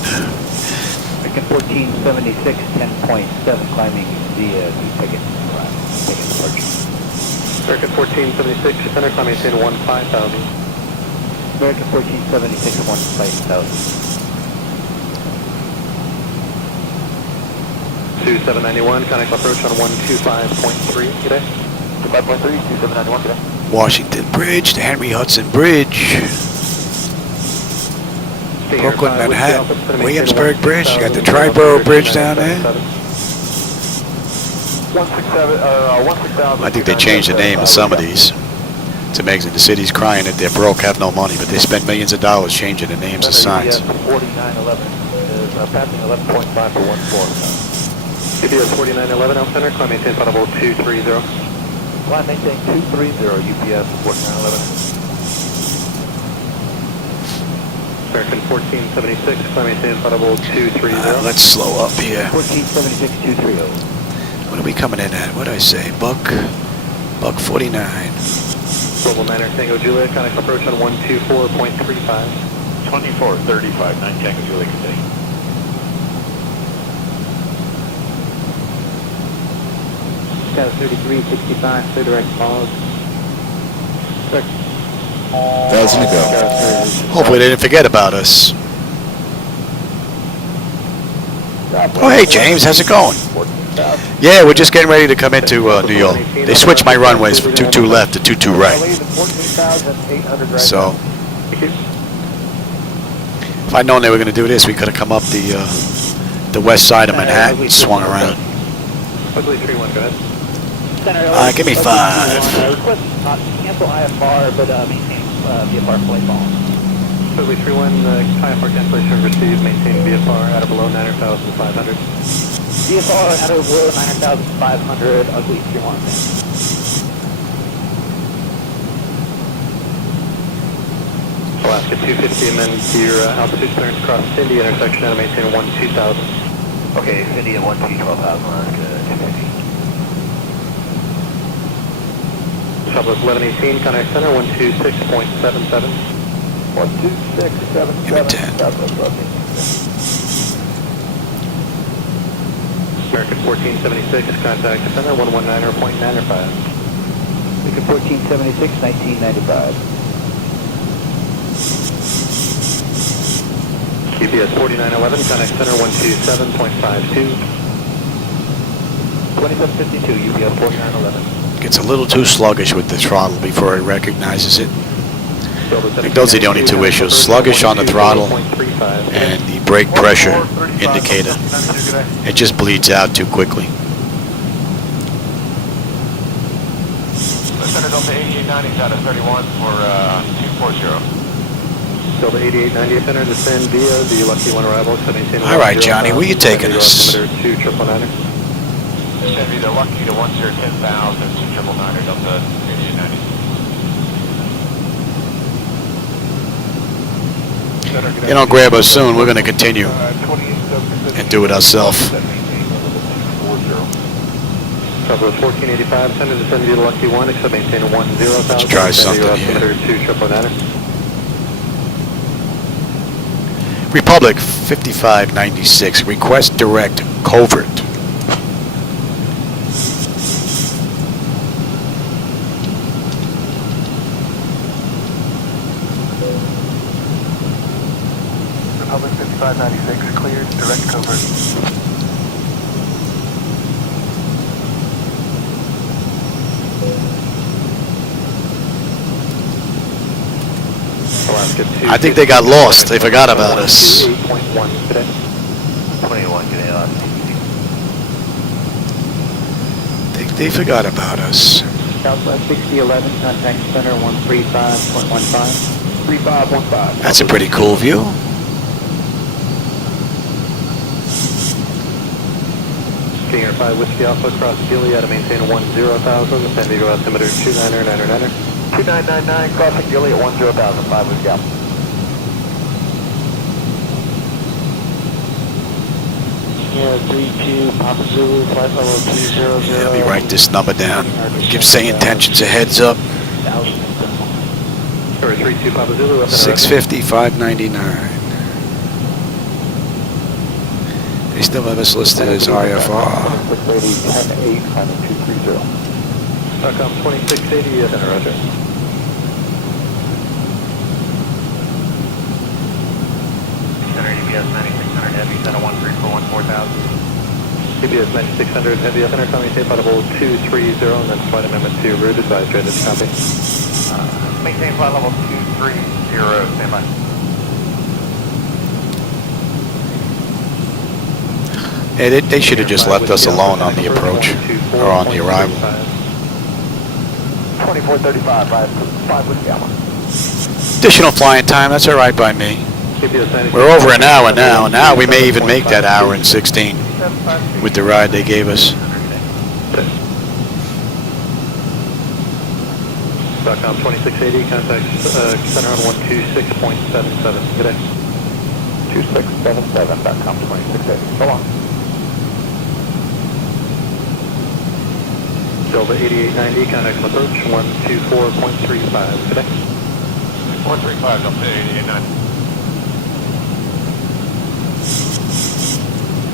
American 1476, 10.7, climbing via the ticket departure. American 1476, center climb, maintain 5000. American 1476, 15,000. 2791, connect approach on 125.3, good day. 5.3, 2791, good day. Washington Bridge, the Henry Hudson Bridge. Brooklyn, Manhattan, Williamsburg Bridge. You got the Triborough Bridge down there. I think they changed the name of some of these. It's amazing. The city's crying that they're broke, have no money, but they spend millions of dollars changing the names of signs. 4911 is passing 11.5 for 14. UPS 4911, out center, climb maintain audible 230. Climb maintain 230, UPS 4911. American 1476, climb maintain audible 230. Let's slow up here. 1476, 230. What are we coming in at? What did I say? Buck 49. Global 9er Tango Juliet, connect approach on 124.35. 2435, 9 Tango Juliet, good day. Got 3365, clear direct pause. 1,000 to go. Hopefully they didn't forget about us. Oh, hey, James, how's it going? Yeah, we're just getting ready to come into New York. They switched my runways from 22 left to 22 right. So, if I'd known they were going to do this, we could have come up the west side of Manhattan and swung around. Ugly 31, go ahead. Give me 5. Cancel IFR, but maintain VFR flight ball. Ugly 31, IFR cancellation received, maintain VFR at or below 9,500. VFR at or below 9,500, Ugly 31. Alaska 250, amend your altitude clearance across Cindy intersection and maintain 2000. Okay, Cindy at 12,000, Alaska 250. Southwest 1118, contact center 126.77. 12677. Give me 10. American 1476, contact center 119.95. American 1476, 1995. UPS 4911, contact center 127.52. 2752, UPS 4911. Gets a little too sluggish with the throttle before it recognizes it. I think those are the only two issues. Sluggish on the throttle and the brake pressure indicator. It just bleeds out too quickly. Center Delta 8890 out of 31 for 240. Delta 8890, center descend via the Lucky 1 arrival. All right, Johnny, where you taking us? 299. It's going to be the Lucky to 10,000, 299 Delta 8890. You don't grab us soon, we're going to continue and do it ourselves. Southwest 1485, center descend via the Lucky 1, except maintain 10,000. Let's try something here. Republic 5596, request direct covert. Republic 5596, cleared, direct covert. I think they got lost. They forgot about us. 8.1 today. 21 today. I think they forgot about us. Southwest 6011, contact center 135.15. 3515. That's a pretty cool view. Stinger 5 Whiskey Alpha across Gilead, maintain 10,000, San Diego altimeter 2999. 2999, crossing Gilead 10,000, 5 Whiskey Alpha. Yeah, 32, Papa Zulu, flight level 200. Yeah, let me write this number down. Give SayIntentions a heads up. Sorry, 32, Papa Zulu. 650, 599. They still have us listed as IFR. 680, 10-8, climbing 230. SOCOM 2680, yes, and roger. UPS 9600 heavy, center 134, 4000. UPS 9600 heavy, center coming tape out of hold 230, and then flight amendment to route advice, ready to copy. Maintain flight level 230, stand by. Yeah, they should have just left us alone on the approach, or on the arrival. 2435, 5 Whiskey Alpha. Additional flying time, that's all right by me. We're over an hour now. Now we may even make that hour and 16 with the ride they gave us. SOCOM 2680, contact center on 126.77. Good day. 2677, SOCOM 2680. So long. Delta 8890, contact approach 124.35. Good day. 135, Delta 8890.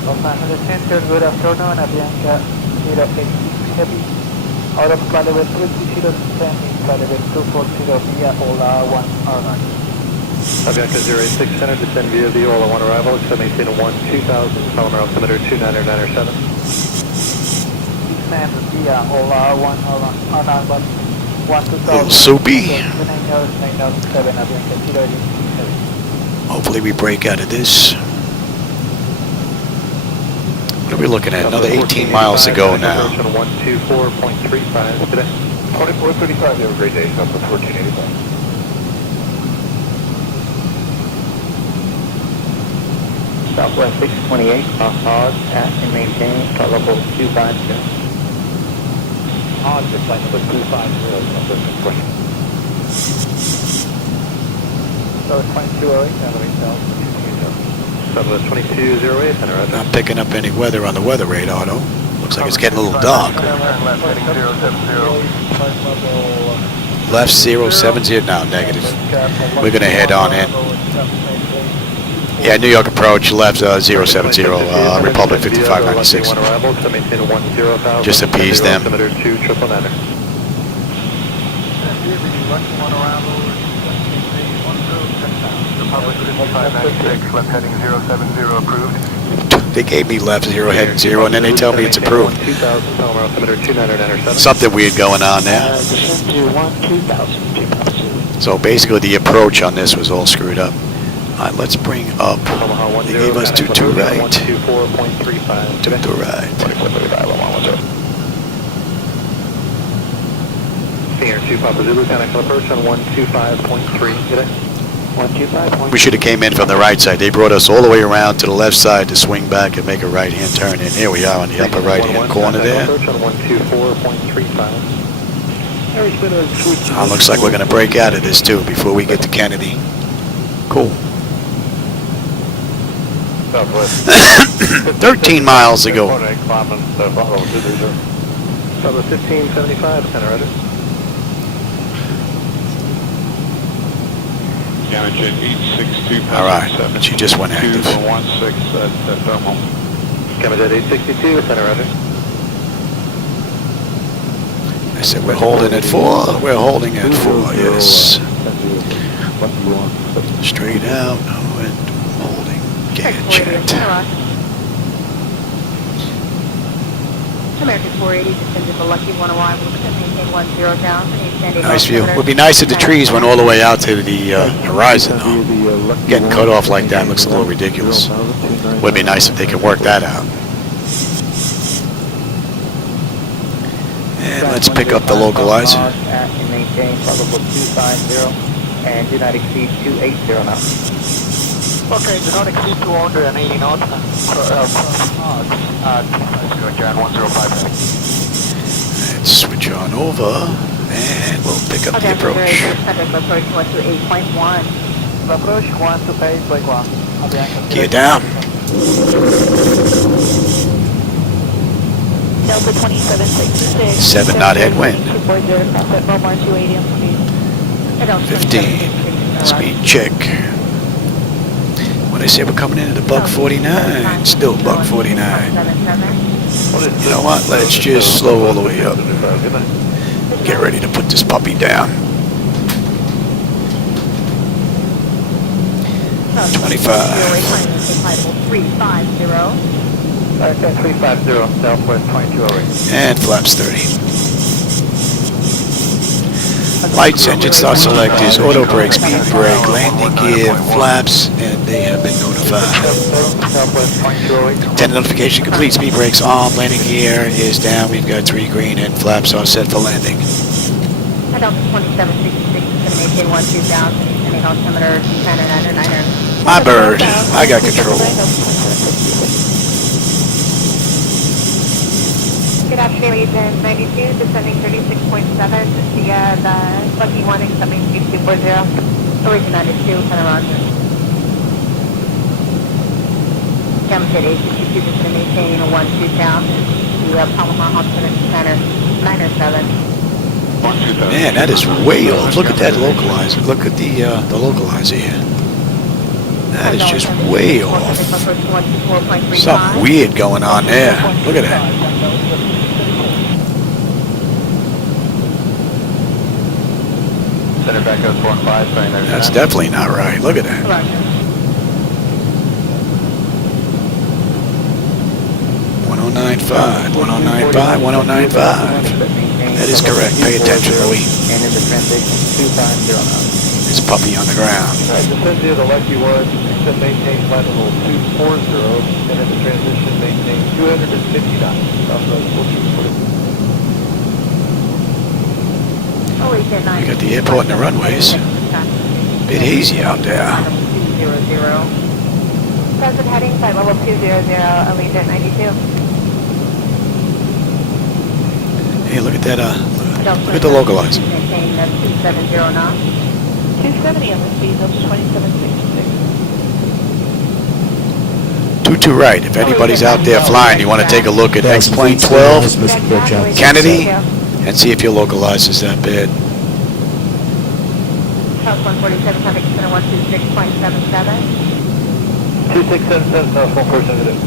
Los Angeles Center, good afternoon, Avianca 086 Heavy, out of flight level 20 descending, flight level 240 via Ola 109. Avianca 086 Center, descend via the Ola 1 arrival, maintain 2000, Palomar altimeter 2997. Descend via Ola 109, 1000. Little soupy. Hopefully we break out of this. What are we looking at? Another 18 miles to go now. 124.35 today. 2435, you have a great day. Southwest 1485. Southwest 628, pause, pass and maintain, flight level 250. Pause, your flight number 250, Southwest 2208, elevate south. Southwest 2208, center roger. Not picking up any weather on the weather radar, though. Looks like it's getting a little dark. Left 070, now negative. We're going to head on in. Yeah, New York approach, left 070, Republic 5596. Just appease them. Republic 5596, left heading 070 approved. They gave me left 0 heading 0, and then they tell me it's approved. Something weird going on there. So basically the approach on this was all screwed up. Alright, let's bring up, they gave us 22 right. 22 right. Senior 2 Papa Zulu, contact approach on 125.3 today. 125.3. We should have came in from the right side. They brought us all the way around to the left side to swing back and make a right-hand turn. And here we are on the upper right-hand corner there. Approach on 124.35. Looks like we're going to break out of this too before we get to Kennedy. Cool. 13 miles to go. Southwest 1575, center roger. Jet 862. All right, she just went active. 2116 at thermal. Jet 862, center roger. I said we're holding at 4. We're holding at 4. Yes. Straight out and holding. Get checked. American 480 descended the Lucky 101. We'll maintain 10 down. Nice view. Would be nice if the trees went all the way out to the horizon, though. Getting cut off like that looks a little ridiculous. Would be nice if they could work that out. And let's pick up the localizer. And maintain probable 250 and do not exceed 280 now. Okay, do not exceed 280 knots. Let's switch on over, and we'll pick up the approach. Approach 128.1. Approach 128.1. Gear down. Delta 2766. 7 knot headwind. 15. 15. Speed check. When I say we're coming in at a buck 49, still buck 49. You know what? Let's just slow all the way up. Get ready to put this puppy down. 25. 350. 350, Southwest 2208. And flaps 30. Lights, engine start selectors, auto brake, speed brake, landing gear, flaps, and they have been notified. 10 notification complete, speed brakes on, landing gear is down, we've got 3 green, and flaps are set for landing. Delta 2766 is going to maintain 12,000, descending altimeter 299er. My bird, I got control. Good afternoon, Agent 92, descending 36.7 via the Lucky 1, accepting speed 240. Origin 92, center roger. CAMRN 862 is going to maintain 12,000 to Palomar Hospital Center 907. Man, that is way off. Look at that localizer. Look at the localizer here. That is just way off. Something weird going on there. Look at that. Center back up 4-5, saying there's That's definitely not right. Look at that. 1095, 1095, 1095. That is correct. Pay attention, Louis. And in the transition, 250 now. This puppy on the ground. Descend to the Lucky 1, except maintain flight level 240, and in the transition, maintain 250 knots. Southwest 1440. We got the airport and the runways. Bit hazy out there. 200. Present heading, flight level 200, Allegiant 92. Hey, look at that, look at the localizer. Maintain 270 knots. 270 on the speed, Delta 2766. 22 right. If anybody's out there flying, you want to take a look at X-Plane 12, Kennedy, and see if your localizer is that bad. House 147, traffic center 126.77. 2677, South 1470.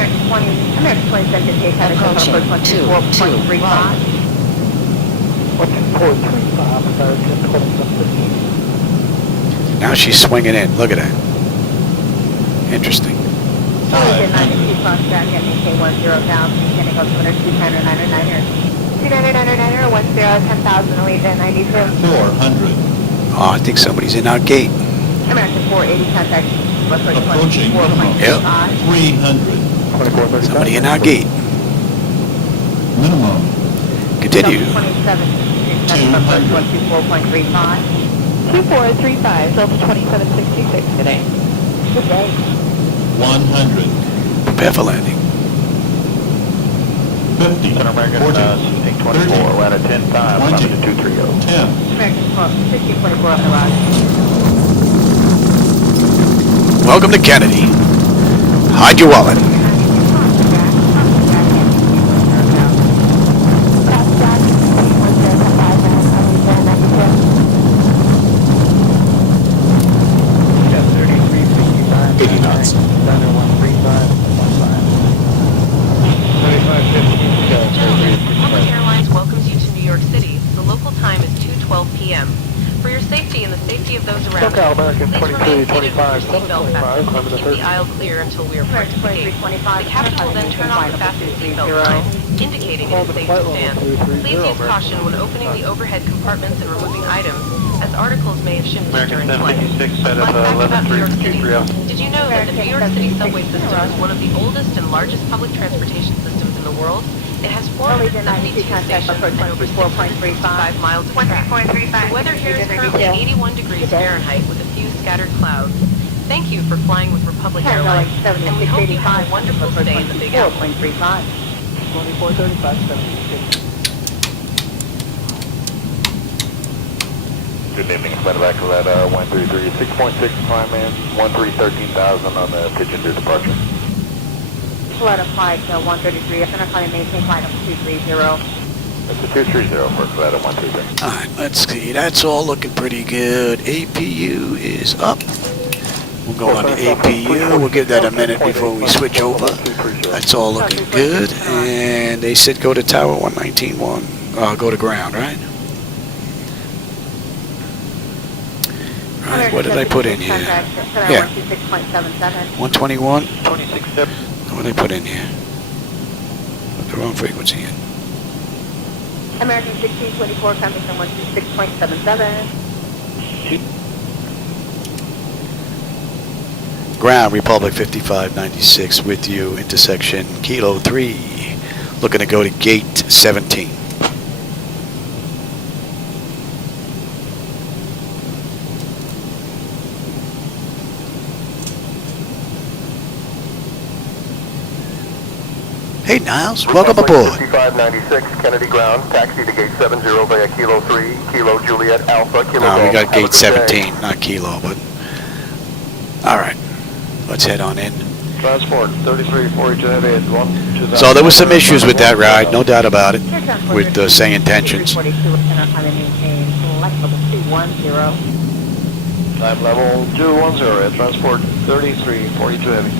American 2758, traffic center 124.35. 124.35, American 2758. Now she's swinging in. Look at that. Interesting. Origin 92, crossback at MK 10,000, descending altimeter 299er. 299er, 10, 10,000, Allegiant 92. 400. Oh, I think somebody's in our gate. American 480, contact Approaching minimum. 4.5. 300. Somebody in our gate. Minimum. Continue. 27, 124.35. 2435, Delta 2766 today. Good day. 100. Prepare for landing. 50. Center American 40. 824, land at 10 times, 20. 230. 10. American 1624 on the rod. Welcome to Kennedy. Hide your wallet. safety and the safety of those around SoCal you, American please remain seated with 2325, your seatbelt 725, fastened climb and to the keep the 13. aisle clear until we report to the gate. The captain will then turn off the fasten seatbelt sign, indicating it is safe to stand. Please use caution when opening the overhead compartments and removing items, as articles may have shifted during flight. Fun fact about New York City. Did you know that the New York City subway system is one of the oldest and largest public transportation systems in the world? It has 472 stations and over 665 miles of track. The weather here is currently 81 degrees Fahrenheit with a few scattered clouds. Thank you for flying with Republic Airlines, and we hope you have a wonderful stay in the Big Apple. 2435, 76. Good evening, medevac at 133, 6.6 climb in, 13,000 on the pigeon to departure. Flight of flight 133, I'm going to try to maintain flight of 230. That's a 230 for flight of 133. Alright, let's see. That's all looking pretty good. APU is up. We'll go on to APU. We'll give that a minute before we switch over. That's all looking good. And they said go to tower 119.1. Go to ground, right? Right, what did I put in here? Yeah. 121? 26.7. What did I put in here? Put the wrong frequency in. American 1624 coming from 126.77. Ground, Republic 5596 with you, intersection Kilo 3. Looking to go to gate 17. Hey Niles, welcome aboard. 5596 Kennedy Ground, taxi to gate 70 via Kilo 3, Kilo Juliet Alpha, Kilo No, we Golf. got gate 17, not Kilo, but... Alright, let's head on in. Transport 3342 heavy at 1. So there was some issues with that ride, no doubt about it, with SayIntentions. Time level 210 at transport 3342 heavy.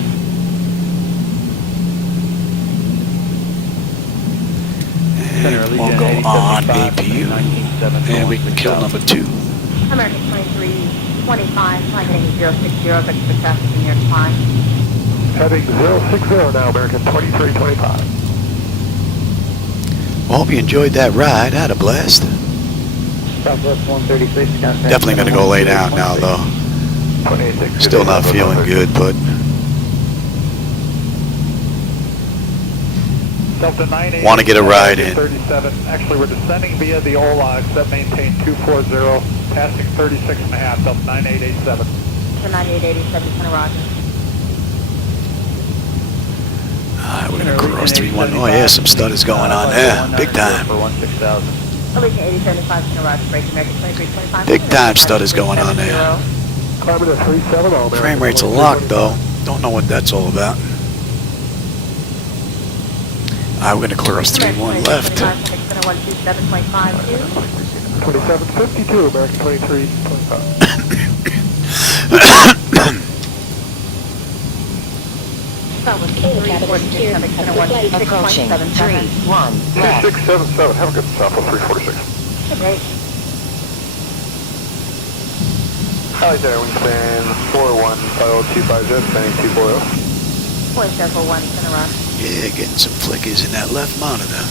And we'll go on APU, and we can kill number 2. American 2325, flying 060, extra traffic in your climb. Heading 060 now, American 2325. Well, hope you enjoyed that ride. I had a blast. Southwest 136. Definitely going to go lay down now, though. Still not feeling good, but... Want to get a ride in. 37. Actually, we're descending via the OLA, except maintain 240, passing 36.5, Delta 9887. The 9887, Center Roger. Alright, we're going to cross 3-1. Oh yeah, some stutters going on there. Big time. Allegiant 8075, Center Roger, break American 2325. Big time stutters going on there. Climbing at 370. Frame rate's a lock, though. Don't know what that's all about. Alright, we're going to cross 3-1 left. 2752, American 2325. Approaching 31 left. 2677, have a good Southwest 346. Okay. Hi there, wingspan 415025, sending 240. Point circle 1, Center Roger. Yeah, getting some flickers in that left monitor.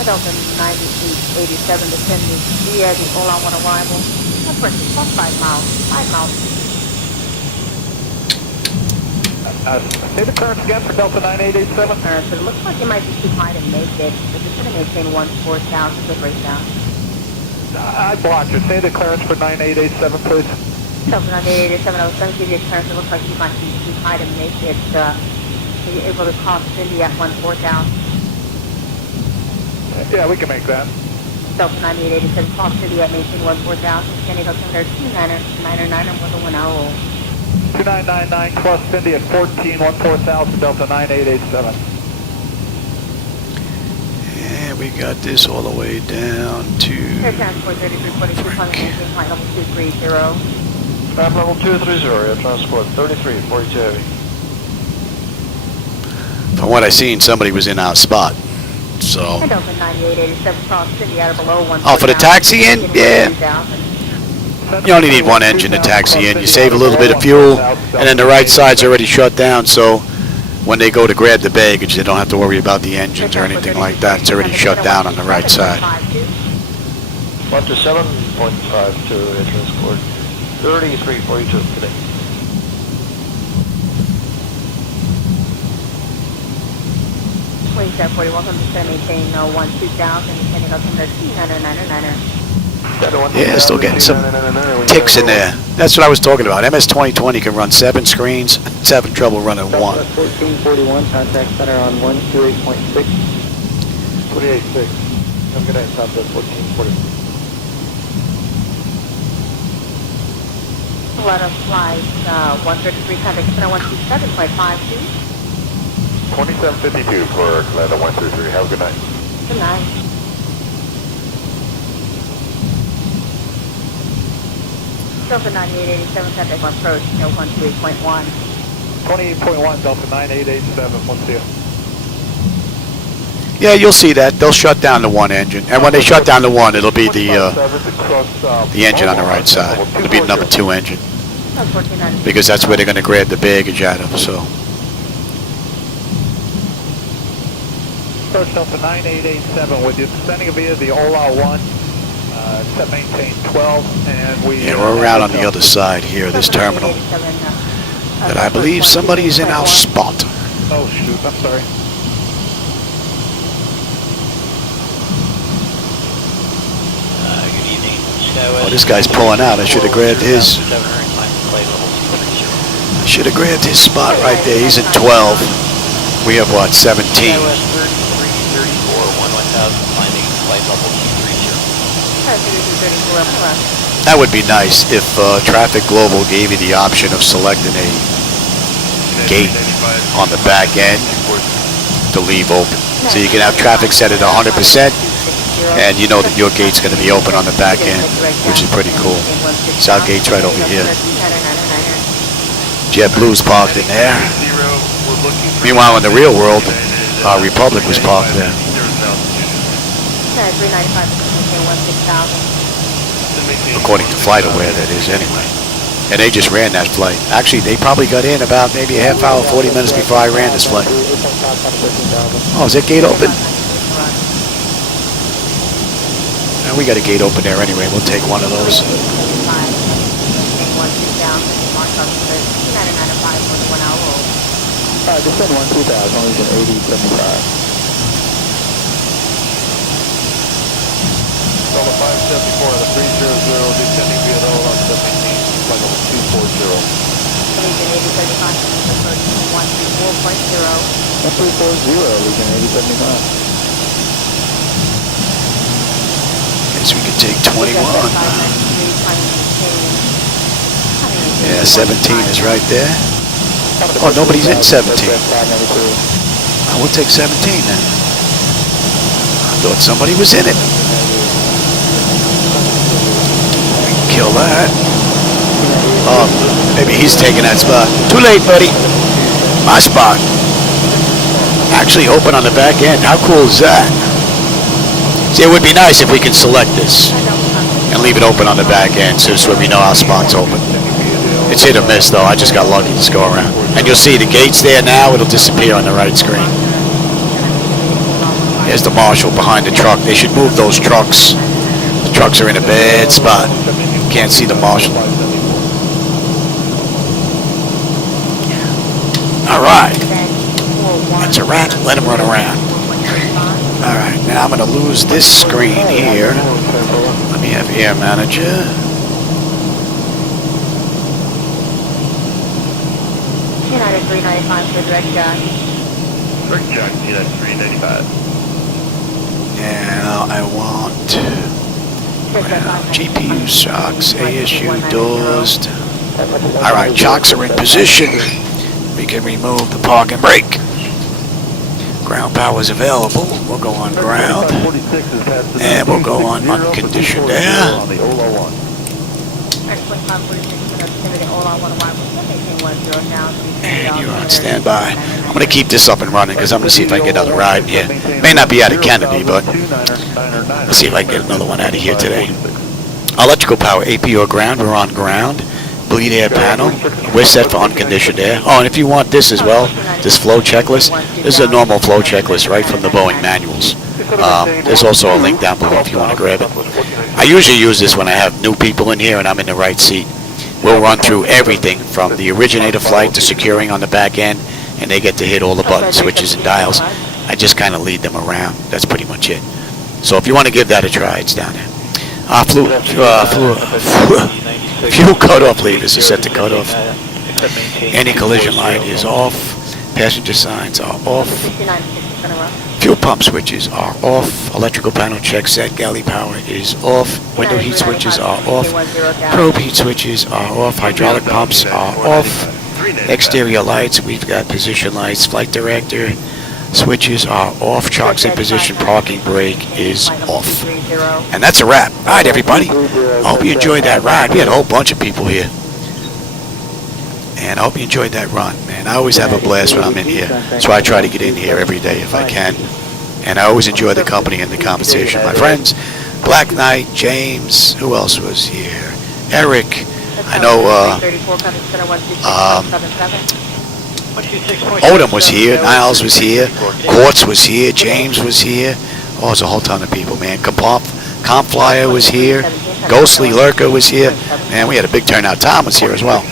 Delta 9887, descending via the OLA 1 arrival. Approaching plus 5 miles, 5 miles. Say the clearance again for Delta 9887. So it looks like you might be too high to make it. But you're going to maintain 14000, good rate down. I blocked it. Say the clearance for 9887, please. Delta 9887, I was going to give you a clearance. It looks like you might be too high to make it. So you're able to cross Cindy at 14000. Yeah, we can make that. Delta 9887, cross Cindy at maintain 14000. Can you go from there 2999 with a 1 hour? 2999 cross Cindy at 14,000, Delta 9887. And we got this all the way down to... Air Transport 3342, maintain flight level 230. Map level 230, air transport 3342 heavy. From what I seen, somebody was in our spot. So... Delta 9887, cross Cindy at or below 14000. Oh, for the taxi in? Yeah. You only need one engine to taxi in. You save a little bit of fuel, and then the right side's already shut down, so when they go to grab the baggage, they don't have to worry about the engines or anything like that. It's already shut down on the right side. Up to 7.52 transport. 3342 today. Wings at 4100, maintain 12000, descending altimeter 2999er. Yeah, still getting some ticks in there. That's what I was talking about. MS 2020 can run 7 screens, 7 trouble running 1. 1441, contact center on 128.6. 286. I'm going to top that 1440. Let us fly 133, contact center 127.52. 2752 for Atlanta 133. Have a good night. Good night. Delta 9887, contact one approach, 128.1. 28.1, Delta 9887, one see you. Yeah, you'll see that. They'll shut down the one engine. And when they shut down the one, it'll be the engine on the right side. It'll be the number 2 engine. Because that's where they're going to grab the baggage out of, so. Approach Delta 9887 with you, descending via the Ola 1. Set maintain 12, and we... Yeah, we're around on the other side here, this terminal. But I believe somebody's in our spot. Oh, shoot, I'm sorry. Good evening. Oh, this guy's pulling out. I should have grabbed his... I should have grabbed his spot right there. He's in 12. We have, what, 17? That would be nice if Traffic Global gave you the option of selecting a gate on the back end to leave open. So you can have traffic set at 100%, and you know that your gate's going to be open on the back end, which is pretty cool. South gate's right over here. JetBlue's parked in there. Meanwhile, in the real world, Republic was parked there. According to FlightAware, that is, anyway. And they just ran that flight. Actually, they probably got in about maybe a half hour, 40 minutes before I ran this flight. Oh, is that gate open? We got a gate open there anyway. We'll take one of those. Descend 12000, only an 8075. Delta 574 at a 300, descending via the Ola 17, flight level 240. 134.0. 134.0, Legion 8075. Guess we could take 21. Yeah, 17 is right there. Oh, nobody's in 17. Oh, we'll take 17 then. I thought somebody was in it. We can kill that. Oh, maybe he's taking that spot. Too late, buddy. My spot. Actually open on the back end. How cool is that? See, it would be nice if we could select this and leave it open on the back end so we know our spot's open. It's hit or miss, though. I just got lucky this go around. And you'll see the gate's there now. It'll disappear on the right screen. There's the marshal behind the truck. They should move those trucks. The trucks are in a bad spot. Can't see the marshal. All right. That's a rat. Let him run around. All right. Now I'm going to lose this screen here. Let me have Air Manager. United 395 for direct jack. Direct jack, United 395. Now I want GPU shocks, ASU dozed. All right, chocks are in position. We can remove the park and brake. Ground power is available. We'll go on ground. And we'll go on unconditioned air. And you're on standby. I'm going to keep this up and running because I'm going to see if I can get another ride here. May not be out of Kennedy, but let's see if I can get another one out of here today. Electrical power, AP or ground, we're on ground. Bleed air panel, we're set for unconditioned air. Oh, and if you want this as well, this flow checklist, this is a normal flow checklist right from the Boeing manuals. There's also a link down below if you want to grab it. I usually use this when I have new people in here and I'm in the right seat. We'll run through everything from the originator flight to securing on the back end, and they get to hit all the button switches and dials. I just kind of lead them around. That's pretty much it. So if you want to give that a try, it's down there. Fuel cutoff levers are set to cut off. Anti-collision light is off. Passenger signs are off. Fuel pump switches are off. Electrical panel check set. Galley power is off. Window heat switches are off. Probe heat switches are off. Hydraulic pumps are off. Exterior lights, we've got position lights. Flight director switches are off. Chocks in position. Parking brake is off. And that's a wrap. All right, everybody. I hope you enjoyed that ride. We had a whole bunch of people here. And I hope you enjoyed that run, man. I always have a blast when I'm in here. So I try to get in here every day if I can. And I always enjoy the company and the conversation. My friends, Black Knight, James, who else was here? Eric. I know Odom was here. Niles was here. Quartz was here. James was here. Oh, there's a whole ton of people, man. Compflyer was here. Ghostly Lurker was here. Man, we had a big turnout. Tom was here as well.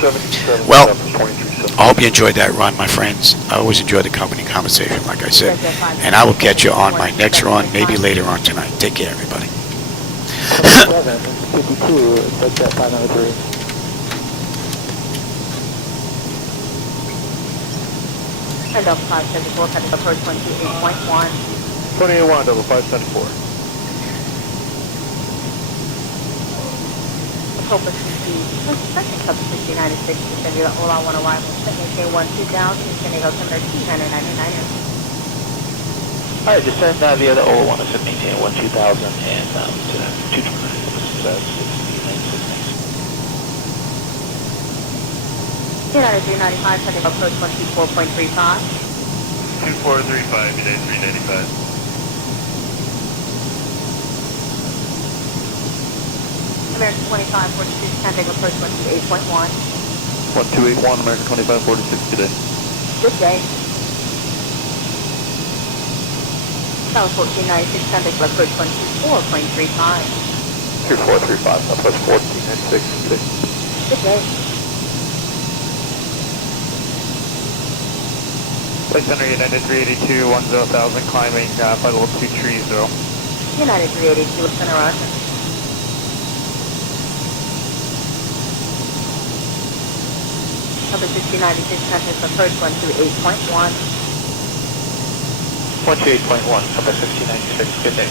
Well, I hope you enjoyed that run, my friends. I always enjoy the company conversation, like I said. And I will catch you on my next run, maybe later on tonight. Take care, everybody. Double 574, cutting approach 128.1. 28-1, double 574. Hope it's second club 6096, send you all I want to arrival. Second K12,000, sending out under 299er. Alright, descend via the O1 is maintain 12000 and to 296. United 395, sending approach 124.35. 2435, United 395. American 2546, sending approach 128.1. 1281, American 2546 today. Good day. South 1496, sending approach 124.35. 2435, Southwest 1496 today. Good day. Flight Center United 382, 10,000, climbing flight level 230. United 382, center roger. Number 6096, sending approach 128.1. 128.1, number 6096, good day.